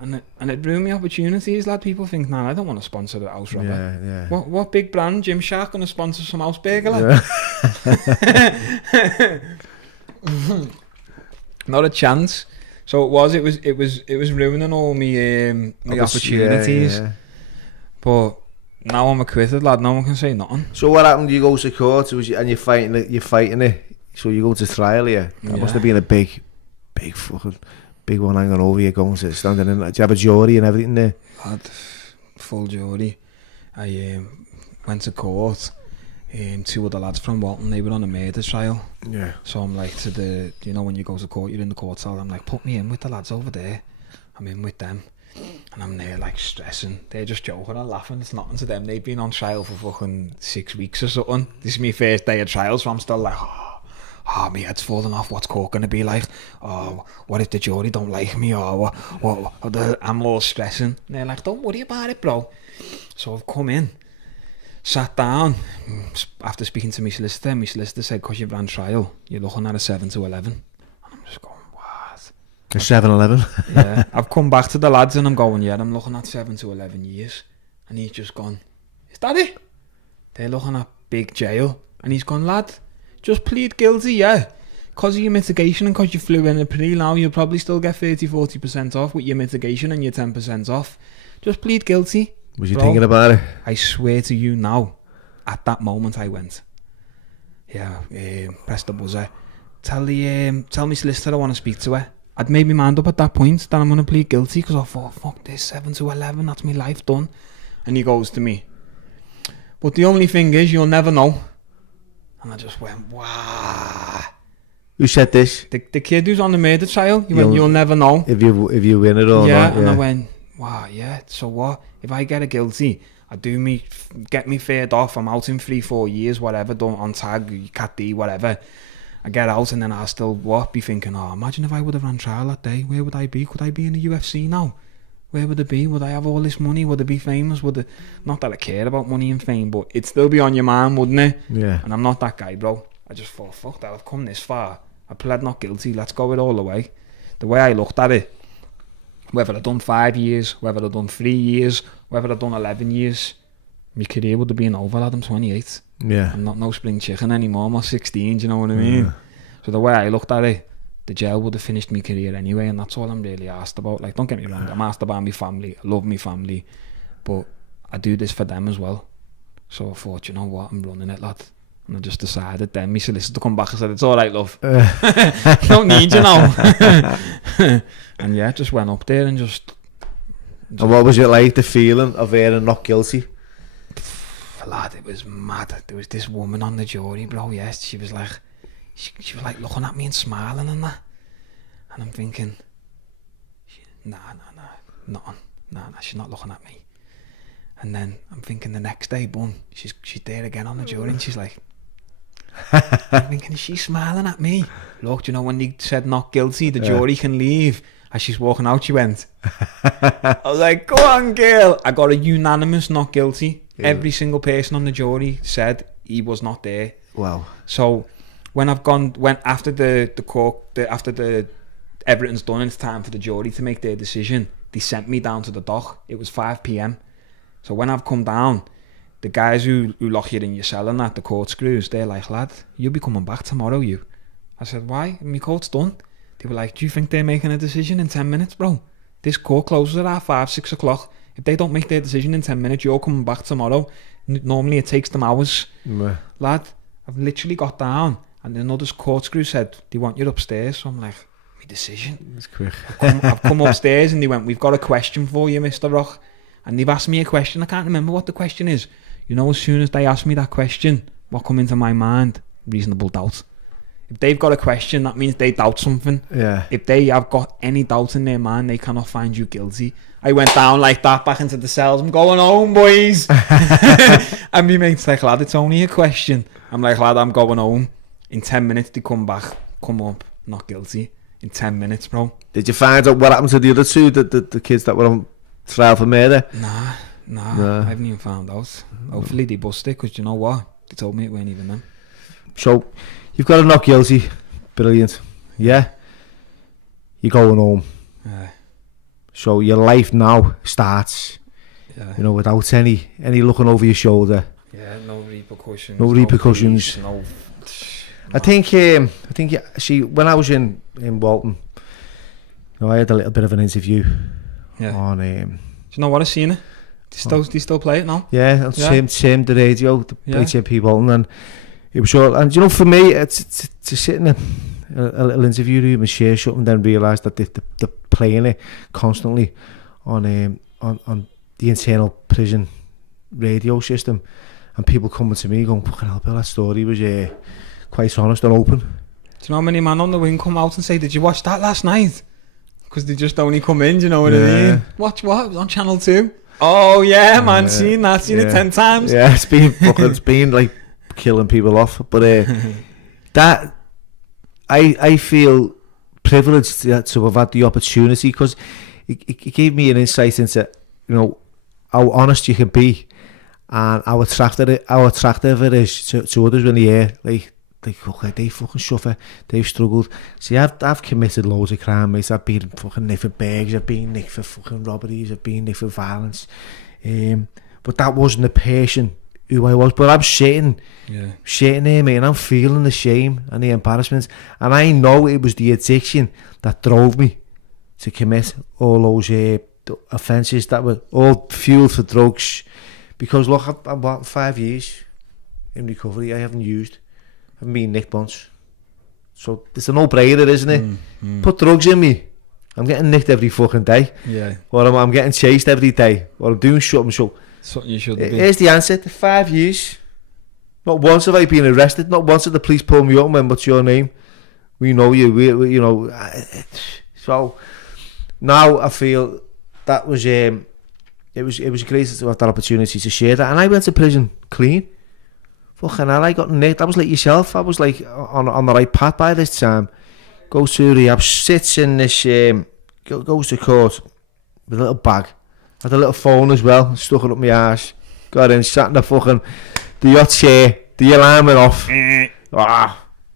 and it ruined me opportunities, lad. People think, nah, I don't want to sponsor the house robber. Yeah. What big brand, Gymshark, going to sponsor some house burglar? Yeah. Not a chance. So it was ruining all me opportunities. Yeah. But now I'm acquitted, lad. No one can say nothing. So what happened? You go to court, and you're fighting it. So you go to trial, yeah. That must have been a big one hanging over you, going to standing in. Do you have a jury and everything there? Lad, full jury. I went to court. 2 other lads from Walton, they were on a murder trial. Yeah. So I'm like when you go to court, you're in the court cell. I'm like, put me in with the lads over there. I'm in with them, and I'm there like stressing. They're just joking and laughing. It's nothing to them. They've been on trial for fucking 6 weeks or something. This is my first day of trial, so I'm still like, my head's falling off. What's court gonna be like? Oh, what if the jury don't like me? Or what? I'm all stressing. And they're like, don't worry about it, bro. So I've come in. Sat down after speaking to my solicitor said, because you've ran trial, you're looking at a 7 to 11. And I'm just going, what? A 7-11? Yeah. I've come back to the lads and I'm going, yeah, I'm looking at 7 to 11 years. And he's just gone, is that it? They're looking at big jail. And he's gone, lad, just plead guilty, yeah. Because of your mitigation and because you flew in a pre now, you'll probably still get 30-40% off with your mitigation and your 10% off. Just plead guilty. Was you thinking about it? I swear to you now, at that moment I went, press the buzzer. Tell me solicitor I want to speak to her. I'd made my mind up at that point that I'm going to plead guilty because I thought, fuck this, 7 to 11, that's my life done. And he goes to me, but the only thing is you'll never know. And I just went, wow. Who said this? The kid who's on the murder trial. He went, you'll never know. If you win it or not. Yeah, and I went, wow, yeah, so what? If I get a guilty, I get me fared off, I'm out in 3-4 years, whatever, done on tag, cat D, whatever. I get out and then I'll still be thinking, imagine if I would have ran trial that day, where would I be? Could I be in the UFC now? Where would it be? Would I have all this money? Would it be famous? Not that I care about money and fame, but it'd still be on your mind, wouldn't it? Yeah. And I'm not that guy, bro. I just thought, fuck that, I've come this far. I pled not guilty, let's go it all the way. The way I looked at it, whether I'd done 5 years, whether I'd done 3 years, whether I'd done 11 years, my career would have been over, lad. I'm 28. Yeah. I'm not no spring chicken anymore. I'm 16, do you know what I mean? So the way I looked at it, the jail would have finished my career anyway, and that's all I'm really asked about. Like, don't get me wrong, I'm asked about my family. I love my family, but I do this for them as well. So I thought, you know what, I'm running it, lad. And I just decided then, my solicitor come back and said, it's all right, love. Don't need you now. And yeah, just went up there and just... And what was it like, the feeling of hearing not guilty? Lad, it was mad. There was this woman on the jury, bro, yes. She was like looking at me and smiling and that. And I'm thinking, nah, nothing. Nah, she's not looking at me. And then I'm thinking the next day, boom, she's there again on the jury and she's like, I'm thinking, is she smiling at me? Look, you know, when they said not guilty, the jury can leave. As she's walking out, she went. I was like, go on, girl. I got a unanimous not guilty. Yeah. Every single person on the jury said he was not there. Wow. So when after the court, after the everything's done and it's time for the jury to make their decision, they sent me down to the dock. It was 5 p.m. So when I've come down, the guys who lock you in your cell and that, the court screws, they're like, lad, you'll be coming back tomorrow, you. I said, why? My court's done. They were like, do you think they're making a decision in 10 minutes, bro? This court closes at 5, 6 o'clock. If they don't make their decision in 10 minutes, you're coming back tomorrow. Normally it takes them hours. Lad, I've literally got down and another court screw said, they want you upstairs. So I'm like, my decision? It's quick. I've come upstairs and they went, we've got a question for you, Mr. Rock. And they've asked me a question. I can't remember what the question is. You know, as soon as they ask me that question, what come into my mind? Reasonable doubt. If they've got a question, that means they doubt something. Yeah. If they have got any doubt in their mind, they cannot find you guilty. I went down like that back into the cells. I'm going home, boys. And my mate's like, lad, it's only a question. I'm like, lad, I'm going home. In 10 minutes, they come back, come up, not guilty. In 10 minutes, bro. Did you find out what happened to the other two, the kids that were on trial for murder? Nah, I haven't even found out. Hopefully they bust it, because you know what? They told me it weren't even them. So, you've got a not guilty. Brilliant. Yeah? You're going home. So your life now starts, you know, without any looking over your shoulder. Yeah, no repercussions. No repercussions. Police, I think see, when I was in Walton, you know, I had a little bit of an interview on. Do you know what? I've seen it. Do you still play it now? Yeah, on Shem the radio, the HMP Walton, and it was all. And you know, for me, to sit in a little interview room and share something, then realise that they're playing it constantly on the internal prison radio system, and people coming to me going, "Fucking hell, Bill, that story was quite honest and open." Do you know how many men on the wing come out and say, "Did you watch that last night?" Because they just only come in, do you know what I mean? Watch what? It was on Channel 2. Oh yeah, man, seen it 10 times. Yeah, it's been like killing people off, but that I feel privileged to have had the opportunity, because it gave me an insight into, you know, how honest you can be and how attractive it is to others when they hear like okay, they fucking suffer, they've struggled. See, I've committed loads of crime, mate. I've been fucking nicked for bags, I've been nicked for fucking robberies, I've been nicked for violence, but that wasn't the person who I was. But I'm sitting there, mate, and I'm feeling the shame and the embarrassment, and I know it was the addiction that drove me to commit all those offences that were all fueled for drugs. Because look, I'm what, 5 years in recovery. I haven't been nicked once, so it's a no-brainer, isn't it? Put drugs in me, I'm getting nicked every fucking day, or I'm getting chased every day, or I'm doing something. So you should be. Here's the answer. The 5 years, not once have I been arrested, not once have the police pulled me up and went, "What's your name? We know you." We you know. So now I feel that was it was great to have that opportunity to share that, and I went to prison clean. Fucking hell, I got nicked. I was like yourself. I was like on the right path by this time. Goes to rehab, sits in this, goes to court with a little bag. Had a little phone as well, stuck it up my arse. Got in, sat in the fucking, the yacht chair, the alarm went off. It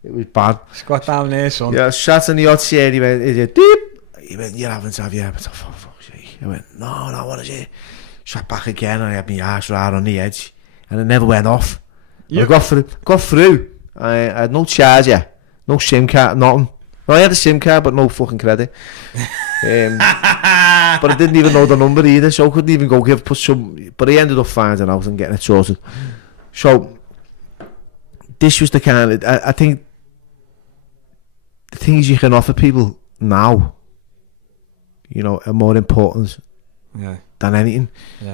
was bad. Squat down there, son. Yeah, sat in the yacht chair, he went, deep. He went, "You're having to have your habit." Oh, fuck's sake. I went, no, what is it? Sat back again, and I had my arse right on the edge. And it never went off. I got through. I had no charger, no SIM card, nothing. Well, I had a SIM card, but no fucking credit. But I didn't even know the number either, so I couldn't even go put some. But I ended up finding out and getting it sorted. So this was the kind of, I think, the things you can offer people now, you know, are more important than anything.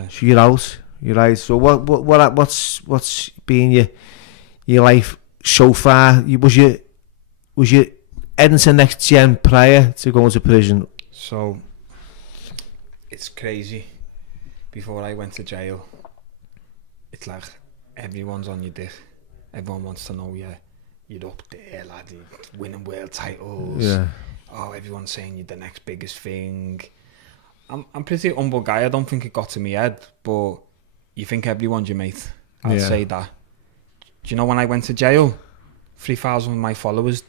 So you're out. You're right. So what's been your life so far? Was you heading to next gen prior to going to prison? So it's crazy. Before I went to jail, it's like everyone's on your dick. Everyone wants to know you're up there, lad. You're winning world titles. Yeah. Oh, everyone's saying you're the next biggest thing. I'm pretty humble guy. I don't think it got to my head, but you think everyone's your mate. I'll say that. Do you know when I went to jail, 3,000 of my followers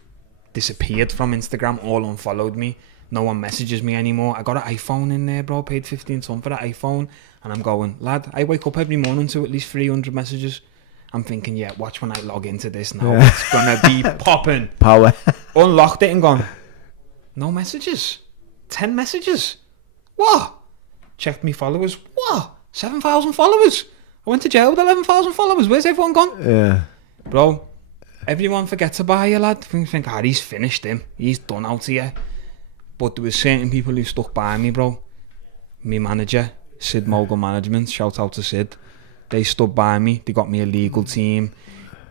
disappeared from Instagram, all unfollowed me. No one messages me anymore. I got an iPhone in there, bro. Paid 15 something for that iPhone. And I'm going, lad, I wake up every morning to at least 300 messages. I'm thinking, watch when I log into this now. It's going to be popping. Power. Unlocked it and gone, No messages. 10 messages. What? Checked me followers. What? 7,000 followers. I went to jail with 11,000 followers. Where's everyone gone? Yeah. Bro, everyone forgets about you, lad. Think, he's finished him. He's done out here. But there was certain people who stuck by me, bro. Me manager, Sid Mogul Management, shout out to Sid. They stood by me. They got me a legal team.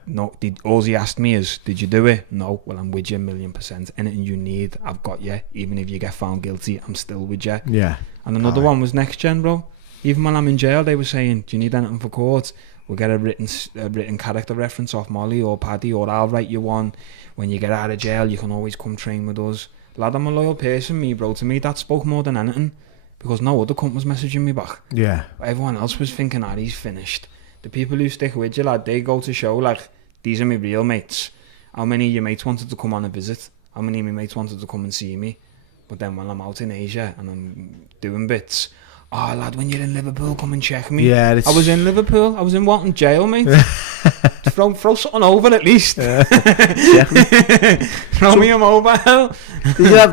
No, all he asked me is, did you do it? No. Well, I'm with you 1,000,000%. Anything you need, I've got you. Even if you get found guilty, I'm still with you. Yeah. And another one was Next Gen, bro. Even when I'm in jail, they were saying, do you need anything for court? We'll get a written character reference off Molly or Paddy, or I'll write you one. When you get out of jail, you can always come train with us. Lad, I'm a loyal person, me, bro. To me, that spoke more than anything. Because no other cunt was messaging me back. Yeah. Everyone else was thinking, he's finished. The people who stick with you, lad, they go to show, like, these are my real mates. How many of your mates wanted to come on a visit? How many of my mates wanted to come and see me? But then when I'm out in Asia and I'm doing bits, oh, lad, when you're in Liverpool, come and check me. Yeah, I was in Liverpool. I was in Walton jail, mate. throw something over at least. Throw me a mobile.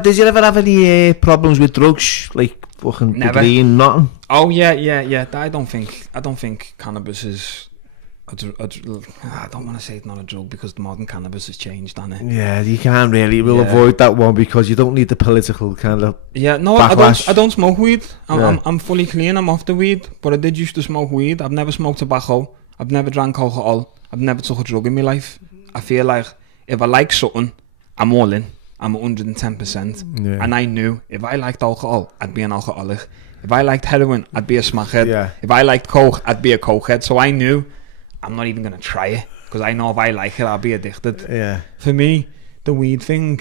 Did you ever have any problems with drugs? Like fucking green, nothing? Oh, yeah. I don't think cannabis is... I don't want to say it's not a drug because the modern cannabis has changed, hasn't it? Yeah, you can't really. We'll avoid that one because you don't need the political kind of backlash. I don't smoke weed. I'm fully clean. I'm off the weed, but I did used to smoke weed. I've never smoked tobacco. I've never drank alcohol. I've never took a drug in my life. I feel like if I like something, I'm all in. I'm 110%. Yeah. And I knew if I liked alcohol, I'd be an alcoholic. If I liked heroin, I'd be a smackhead. Yeah. If I liked coke, I'd be a cokehead. So I knew I'm not even going to try it because I know if I like it, I'll be addicted. Yeah. For me, the weed thing,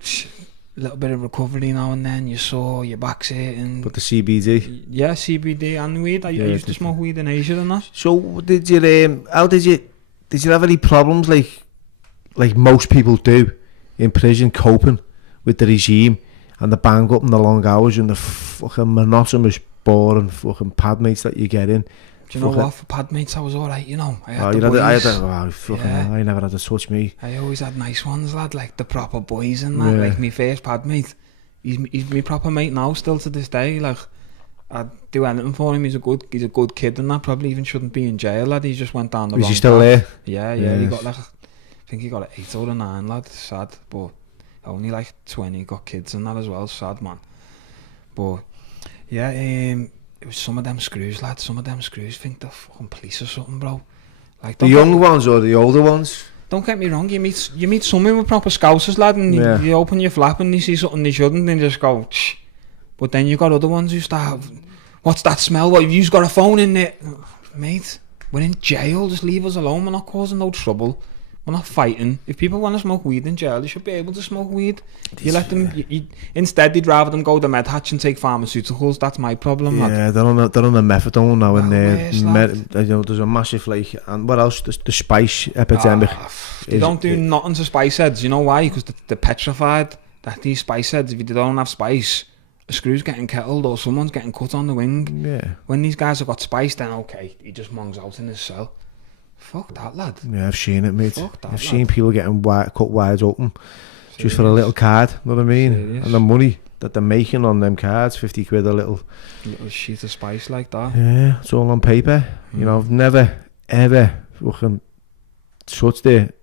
a little bit of recovery now and then. You saw your back's hurting. But the CBD. Yeah, CBD and weed. I used to smoke weed in Asia and that. So did you? How did you have any problems like most people do in prison, coping with the regime and the bang up and the long hours and the fucking monotonous, boring fucking pad mates that you get in? Do you know what? For pad mates, I was alright, you know. I never had to touch me. I always had nice ones, lad, like the proper boys and that. Like my first pad mate, he's my proper mate now, still to this day. Like, I'd do anything for him. He's a good kid and that. Probably even shouldn't be in jail, lad. He just went down the wrong path. Is he still there? Yeah. He got I think he got an 8 or a 9, lad. Sad, but only like 20. Got kids and that as well. Sad, man. But yeah, it was some of them screws, lad. Some of them screws think they're fucking police or something, bro. Like the young ones or the older ones? Don't get me wrong. You meet someone with proper scousers, lad, and you open your flap and you see something they shouldn't, and just go. Shh. But then you got other ones who start. What's that smell? What, you've got a phone in there, mate? We're in jail. Just leave us alone. We're not causing no trouble. We're not fighting. If people want to smoke weed in jail, they should be able to smoke weed. You let them. Instead, they'd rather them go to med hatch and take pharmaceuticals. That's my problem. Yeah, lad. they're on the methadone now, and there's a massive and what else? The spice epidemic. They don't do nothing to spice heads. You know why? Because they're petrified that these spice heads, if you don't have spice, a screw's getting kettled or someone's getting cut on the wing. Yeah. When these guys have got spice, then okay, he just mongs out in his cell. Fuck that, lad. Yeah, I've seen it, mate. I've seen people getting cut wide open just for a little card, know what I mean? Serious? And the money that they're making on them cards, 50 quid a little sheet of spice like that. Yeah, it's all on paper. You know, I've never, ever fucking touched it.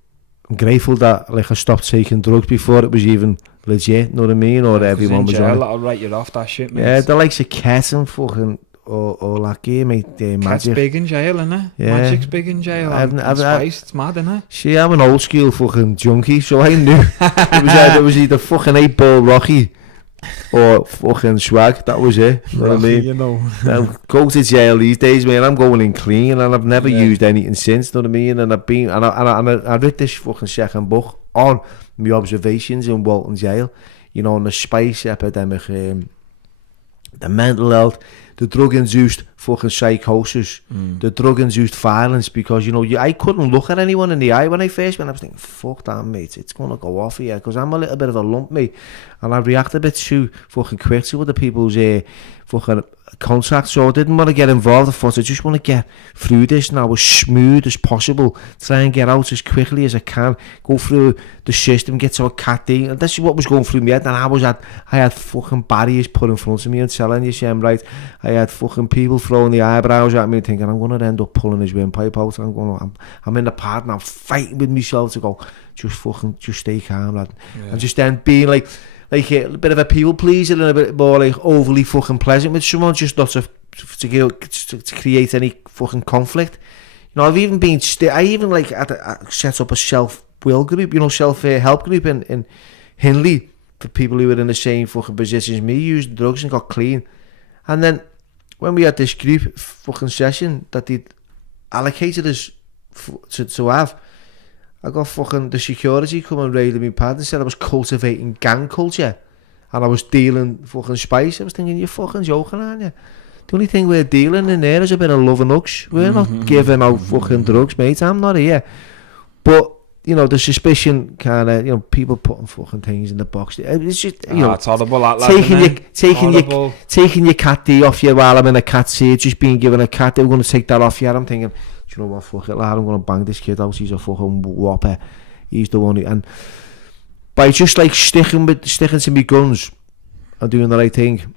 I'm grateful that I stopped taking drugs before it was even legit, know what I mean? Or everyone was on it. That'll write you off, that shit, mate. Yeah, the likes of Ket and fucking or that game, mate. Cat's big in jail, innit? Yeah. Magic's big in jail. Spice, it's mad, innit? See, I'm an old school fucking junkie, so I knew it was either fucking 8-ball Rocky or fucking swag. That was it. You know what I mean? You know. Go to jail these days, man. I'm going in clean, and I've never used anything since. Know what I mean? And I've been, and I read this fucking second book on my observations in Walton Jail. You know, on the spice epidemic, the mental health, the drug-induced fucking psychosis, the drug-induced violence, because, you know, I couldn't look at anyone in the eye when I first went. I was thinking, fuck that, mate, it's going to go off here, because I'm a little bit of a lump, mate, and I react a bit too fucking quick to other people's fucking contact, so I didn't want to get involved. I thought I just want to get through this now as smooth as possible, try and get out as quickly as I can, go through the system, get to a Cat D, and this is what was going through my head. And I had fucking barriers put in front of me, and telling you, Shem, right, I had fucking people throwing the eyebrows at me, thinking I'm going to end up pulling his windpipe out. I'm in the pad and I'm fighting with myself to go, just stay calm, lad. And just then being like a bit of a people pleaser and a bit more like overly fucking pleasant with someone, just not to create any fucking conflict. You know, I've even been I even like set up a self-will group, you know, self-help group in Hindley for people who were in the same fucking position as me, used drugs and got clean. And then when we had this group fucking session that they'd allocated us to have, I got fucking the security coming raiding me pad and said I was cultivating gang culture and I was dealing fucking spice. I was thinking, you're fucking joking, aren't you? The only thing we're dealing in there is a bit of love and hugs. We're not giving out fucking drugs, mate. I'm not here. But, you know, the suspicion kind of, you know, people putting fucking things in the box. It's just, you know, it's horrible, that lad, taking your Cat D off you while I'm in a Cat C, just being given a Cat D, we're going to take that off you. I'm thinking, do you know what, fuck it, lad, I'm going to bang this kid out, he's a fucking whopper, he's the one who, and by just like sticking to me guns and doing the right thing,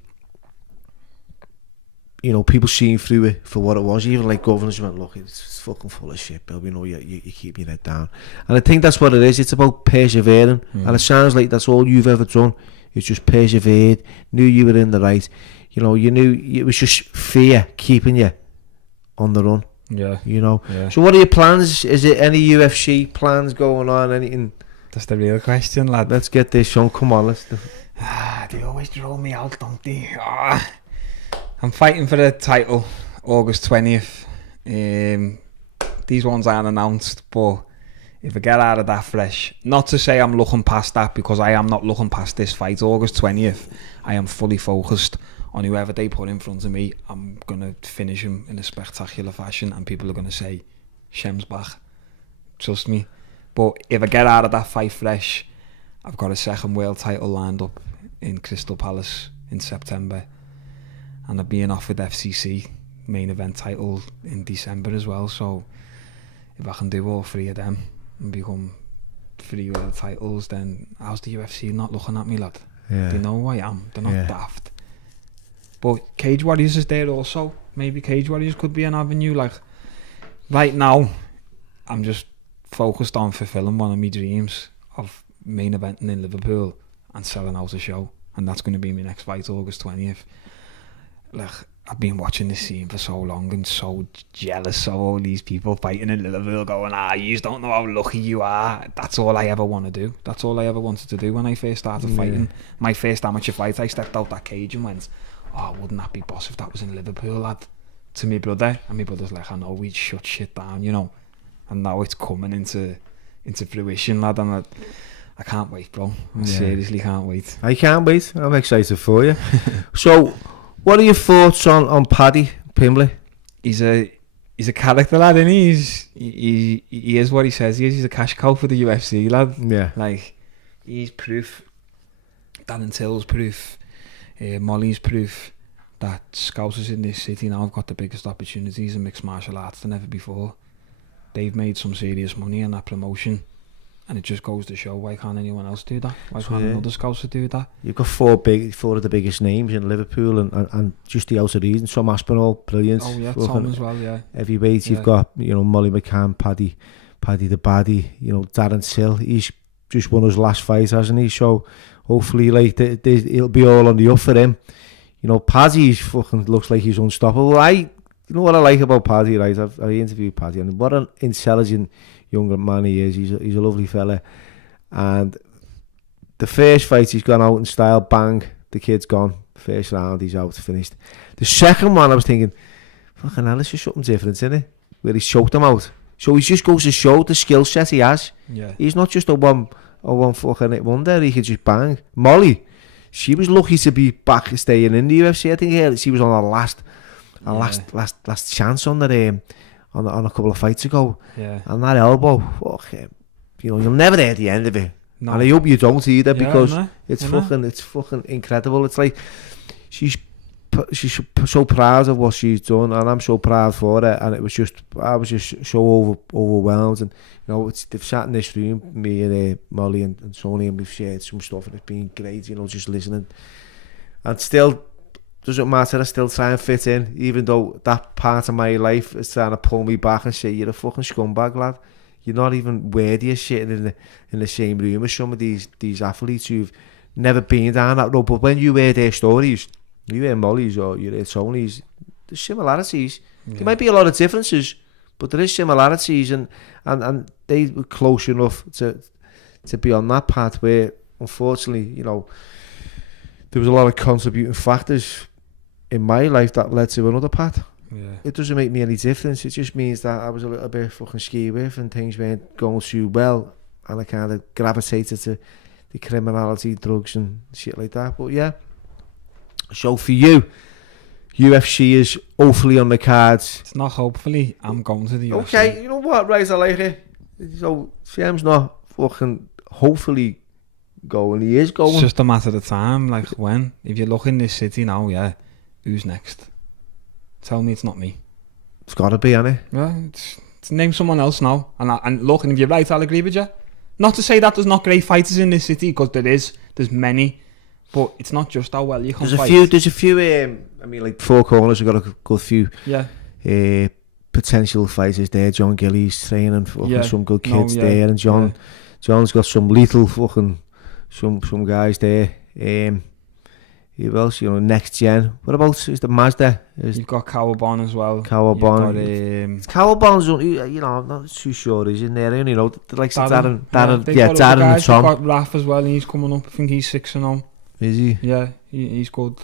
you know, people seeing through it for what it was. Even like governors went, look, it's fucking full of shit, Bill, we know you keep your head down. And I think that's what it is, it's about persevering, and it sounds like that's all you've ever done, it's just persevered, knew you were in the right, you know, you knew it was just fear keeping you on the run. Yeah, you know. Yeah. So what are your plans? Is it any UFC plans going on? Anything? That's the real question, lad. Let's get this on. Come on, let's. They always throw me out, don't they? I'm fighting for the title August 20th. These ones aren't announced, but if I get out of that fresh, not to say I'm looking past that, because I am not looking past this fight. August 20th, I am fully focused on whoever they put in front of me. I'm going to finish him in a spectacular fashion, and people are going to say, Shem's back. Trust me. But if I get out of that fight fresh, I've got a second world title lined up in Crystal Palace in September. And I'm being offered FCC main event title in December as well. So if I can do all three of them and become 3 world titles, then how's the UFC not looking at me, lad? Yeah. They know who I am. They're not daft. But Cage Warriors is there also. Maybe Cage Warriors could be an avenue. Like, right now, I'm just focused on fulfilling one of my dreams of main eventing in Liverpool and selling out a show. And that's going to be my next fight, August 20th. Like, I've been watching this scene for so long and so jealous of all these people fighting in Liverpool, going, you don't know how lucky you are. That's all I ever want to do. That's all I ever wanted to do when I first started fighting. My first amateur fight, I stepped out that cage and went, wouldn't that be boss if that was in Liverpool, lad? To my brother, and my brother's like, I know, we'd shut shit down, you know. And now it's coming into fruition, lad, and I can't wait, bro. I seriously can't wait. I can't wait. I'm excited for you. So, what are your thoughts on Paddy Pimblett? He's a character, lad, isn't he? He is what he says he is. He's a cash cow for the UFC, lad. Yeah. Like, he's proof. Darren Till's proof. Molly's proof that Scousers in this city now have got the biggest opportunities in mixed martial arts than ever before. They've made some serious money in that promotion, and it just goes to show, why can't anyone else do that? Why can't another Scouser do that? You've got four of the biggest names in Liverpool, and just the outer region. Tom Aspinall, brilliant. Oh yeah, Tom as well, yeah. Heavyweight, you've got, you know, Molly McCann, Paddy the Baddie, you know, Darren Till. He's just won his last fight, hasn't he? So hopefully, like, it'll be all on the up for him. You know, Paddy fucking looks like he's unstoppable. You know what I like about Paddy, right? I interviewed Paddy, and what an intelligent young man he is. He's a lovely fella. And the first fight, he's gone out in style, bang, the kid's gone. First round, he's out, finished. The second one, I was thinking, fucking hell, this is something different, isn't it? Where he choked him out. So he just goes to show the skill set he has. Yeah. He's not just a one fucking wonder. He could just bang. Molly, she was lucky to be back staying in the UFC. I think she was on her last chance on the on a couple of fights ago. Yeah. And that elbow, fuck him. You know, you'll never hear the end of it. No. And I hope you don't either, Yeah, because I know. it's fucking incredible. It's like she's so proud of what she's done, and I'm so proud for her. And I was just so overwhelmed. And you know, they've sat in this room, me and Molly and Sony, and we've shared some stuff, and it's been great. You know, just listening. And still, doesn't matter. I still try and fit in, even though that part of my life is trying to pull me back and say, "You're a fucking scumbag, lad. You're not even worthy of sitting in the same room as some of these athletes who've never been down that road." But when you hear their stories, you hear Molly's or you hear Tony's, there's similarities. Yeah. There might be a lot of differences, but there is similarities, and they were close enough to be on that path where, unfortunately, you know, there was a lot of contributing factors in my life that led to another path. Yeah. It doesn't make me any difference. It just means that I was a little bit fucking ski with, and things weren't going too well, and I kind of gravitated to the criminality, drugs and shit like that. But yeah, so for you, UFC is hopefully on the cards. It's not hopefully, I'm going to the UFC. Okay, you know what, right, I like it. So Shem's not fucking hopefully going, he is going. It's just a matter of time, like when. If you look in this city now, yeah, who's next? Tell me it's not me. It's got to be, hasn't it? Yeah, it's name someone else now. And look, and if you're right, I'll agree with you. Not to say that there's not great fighters in this city, because there's many. But it's not just how well you can fight. There's a few, I mean, like four corners, we've got a good few potential fighters there. John Gillies training fucking some good kids there. And John's got some lethal fucking, some guys there. Who else? You know, next gen. What about is the Mazda? You've got Cowabon as well. Cowabon. Cowabon's, you know, I'm not too sure he's in there. You know, like Darren and Tom. They've got Raf as well, and he's coming up. I think he's 6-0. Is he? Yeah, he's good.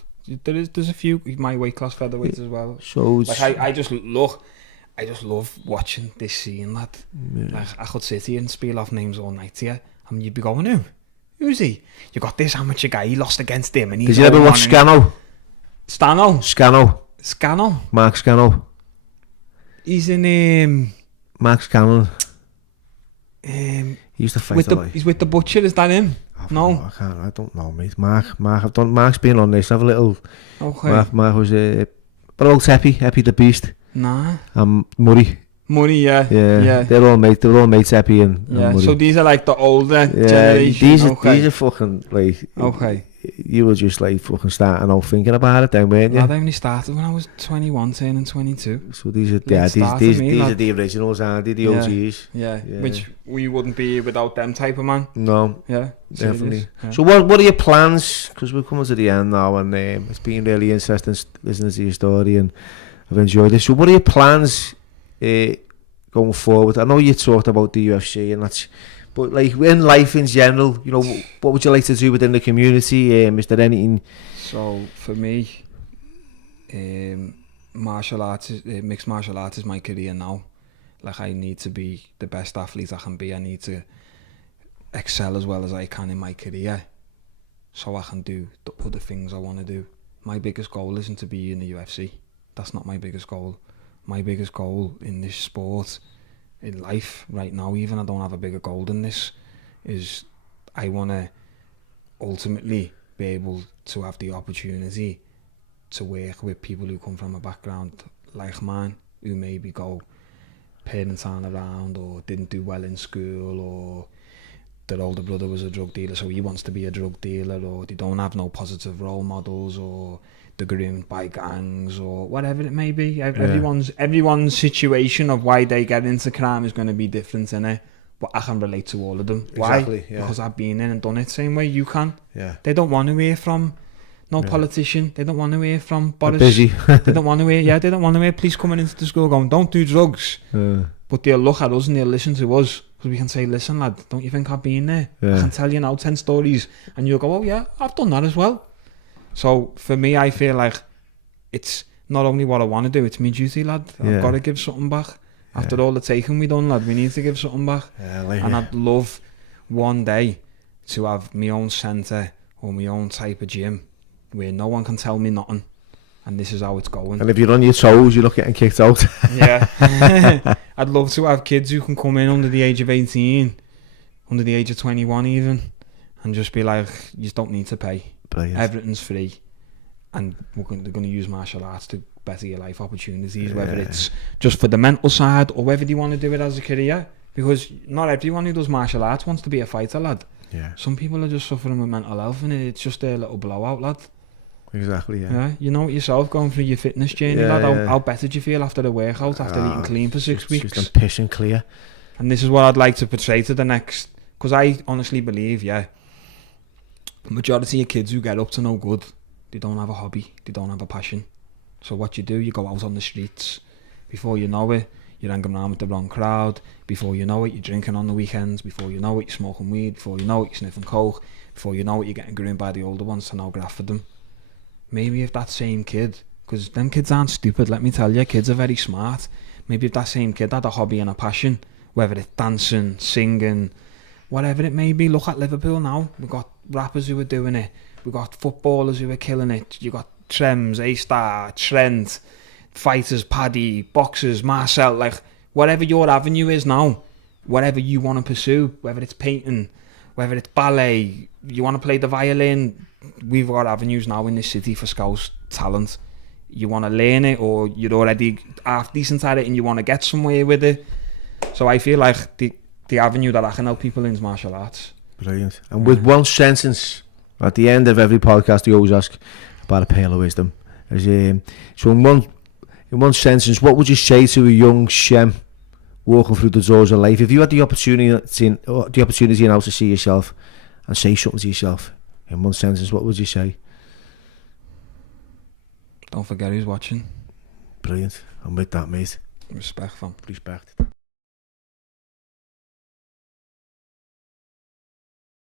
There's a few my weight class featherweights as well. So like I just love watching this scene, lad. Yeah. Like I could sit here and spiel off names all night here, and you'd be going, who's he? You got this amateur guy, he lost against him, and he's. Did you ever watch Scano? Scano. Mark Scano. He's in Mark Scano. He used to fight he's with the Butcher, is that him? No. I don't know, mate. Mark's been on this. Have a little. Okay. Mark was but old Epi the Beast. Nah. Murray, yeah. They're all mates, Epi and Murray. So these are like the older generation. These are fucking like. Okay. You were just like fucking starting out thinking about it then, weren't you? I only started when I was 21, turning 22. So these are the originals, aren't they? The OGs. Yeah. Which we wouldn't be without them type of man. No. Yeah. Definitely. Yeah. So what are your plans? Because we're coming to the end now, and it's been really interesting listening to your story, and I've enjoyed this. So what are your plans going forward? I know you talked about the UFC and that's. But like in life in general, you know, what would you like to do within the community? Is there anything? So for me, martial arts, mixed martial arts is my career now. Like I need to be the best athlete I can be. I need to excel as well as I can in my career, so I can do the other things I want to do. My biggest goal isn't to be in the UFC. That's not my biggest goal. My biggest goal in this sport, in life right now, even I don't have a bigger goal than this, is I want to ultimately be able to have the opportunity to work with people who come from a background like mine, who maybe go parents aren't around or didn't do well in school, or their older brother was a drug dealer so he wants to be a drug dealer, or they don't have no positive role models, or they're groomed by gangs, or whatever it may be. Everyone's situation of why they get into crime is going to be different, innit? But I can relate to all of them. Exactly, why? Because I've been in and done it same way you can. Yeah. They don't want to hear from politician. They don't want to hear from Boris. Busy. They don't want to hear. They don't want to hear police coming into the school going, don't do drugs. But they'll look at us and they'll listen to us, because we can say, listen lad, don't you think I've been there? I can tell you now 10 stories, and you'll go, oh yeah, I've done that as well. So for me, I feel like it's not only what I want to do, it's my duty, lad. I've got to give something back. After all the taking we done, lad, we need to give something back. And I'd love one day to have my own centre or my own type of gym where no one can tell me nothing. and this is how it's going. And if you're on your toes, you're not getting kicked out. Yeah. I'd love to have kids who can come in under the age of 18, under the age of 21 even, and just be like, you just don't need to pay. Brilliant. Everything's free, and they're going to use martial arts to better your life opportunities, whether it's just for the mental side or whether they want to do it as a career, because not everyone who does martial arts wants to be a fighter, lad. Yeah. Some people are just suffering with mental health, and it's just their little blowout, lad. Exactly, yeah. You know it yourself, going through your fitness journey, lad. How better do you feel after a workout, after eating clean for 6 weeks? Just piss and clear. And this is what I'd like to portray to the next, because I honestly believe, the majority of kids who get up to no good, they don't have a hobby, they don't have a passion. So what you do, you go out on the streets. Before you know it, you're hanging around with the wrong crowd. Before you know it, you're drinking on the weekends. Before you know it, you're smoking weed. Before you know it, you're sniffing coke. Before you know it, you're getting groomed by the older ones to now graft for them. Maybe if that same kid, because them kids aren't stupid, let me tell you, kids are very smart. Maybe if that same kid had a hobby and a passion, whether it's dancing, singing, whatever it may be. Look at Liverpool now. We've got rappers who are doing it. We've got footballers who are killing it. You've got Trems, A-Star, Trent, fighters, Paddy, boxers, Marcel, like whatever your avenue is now, whatever you want to pursue, whether it's painting, whether it's ballet, you want to play the violin, we've got avenues now in this city for Scouse talent. You want to learn it, or you're already half decent at it and you want to get somewhere with it. So I feel like the avenue that I can help people in is martial arts. Brilliant. And with one sentence, at the end of every podcast, we always ask about a pail of wisdom. So in one sentence, what would you say to a young Shem walking through the doors of life? If you had the opportunity now to see yourself and say something to yourself in one sentence, what would you say? Don't forget who's watching. Brilliant. And with that, mate, Respect, fam. respect.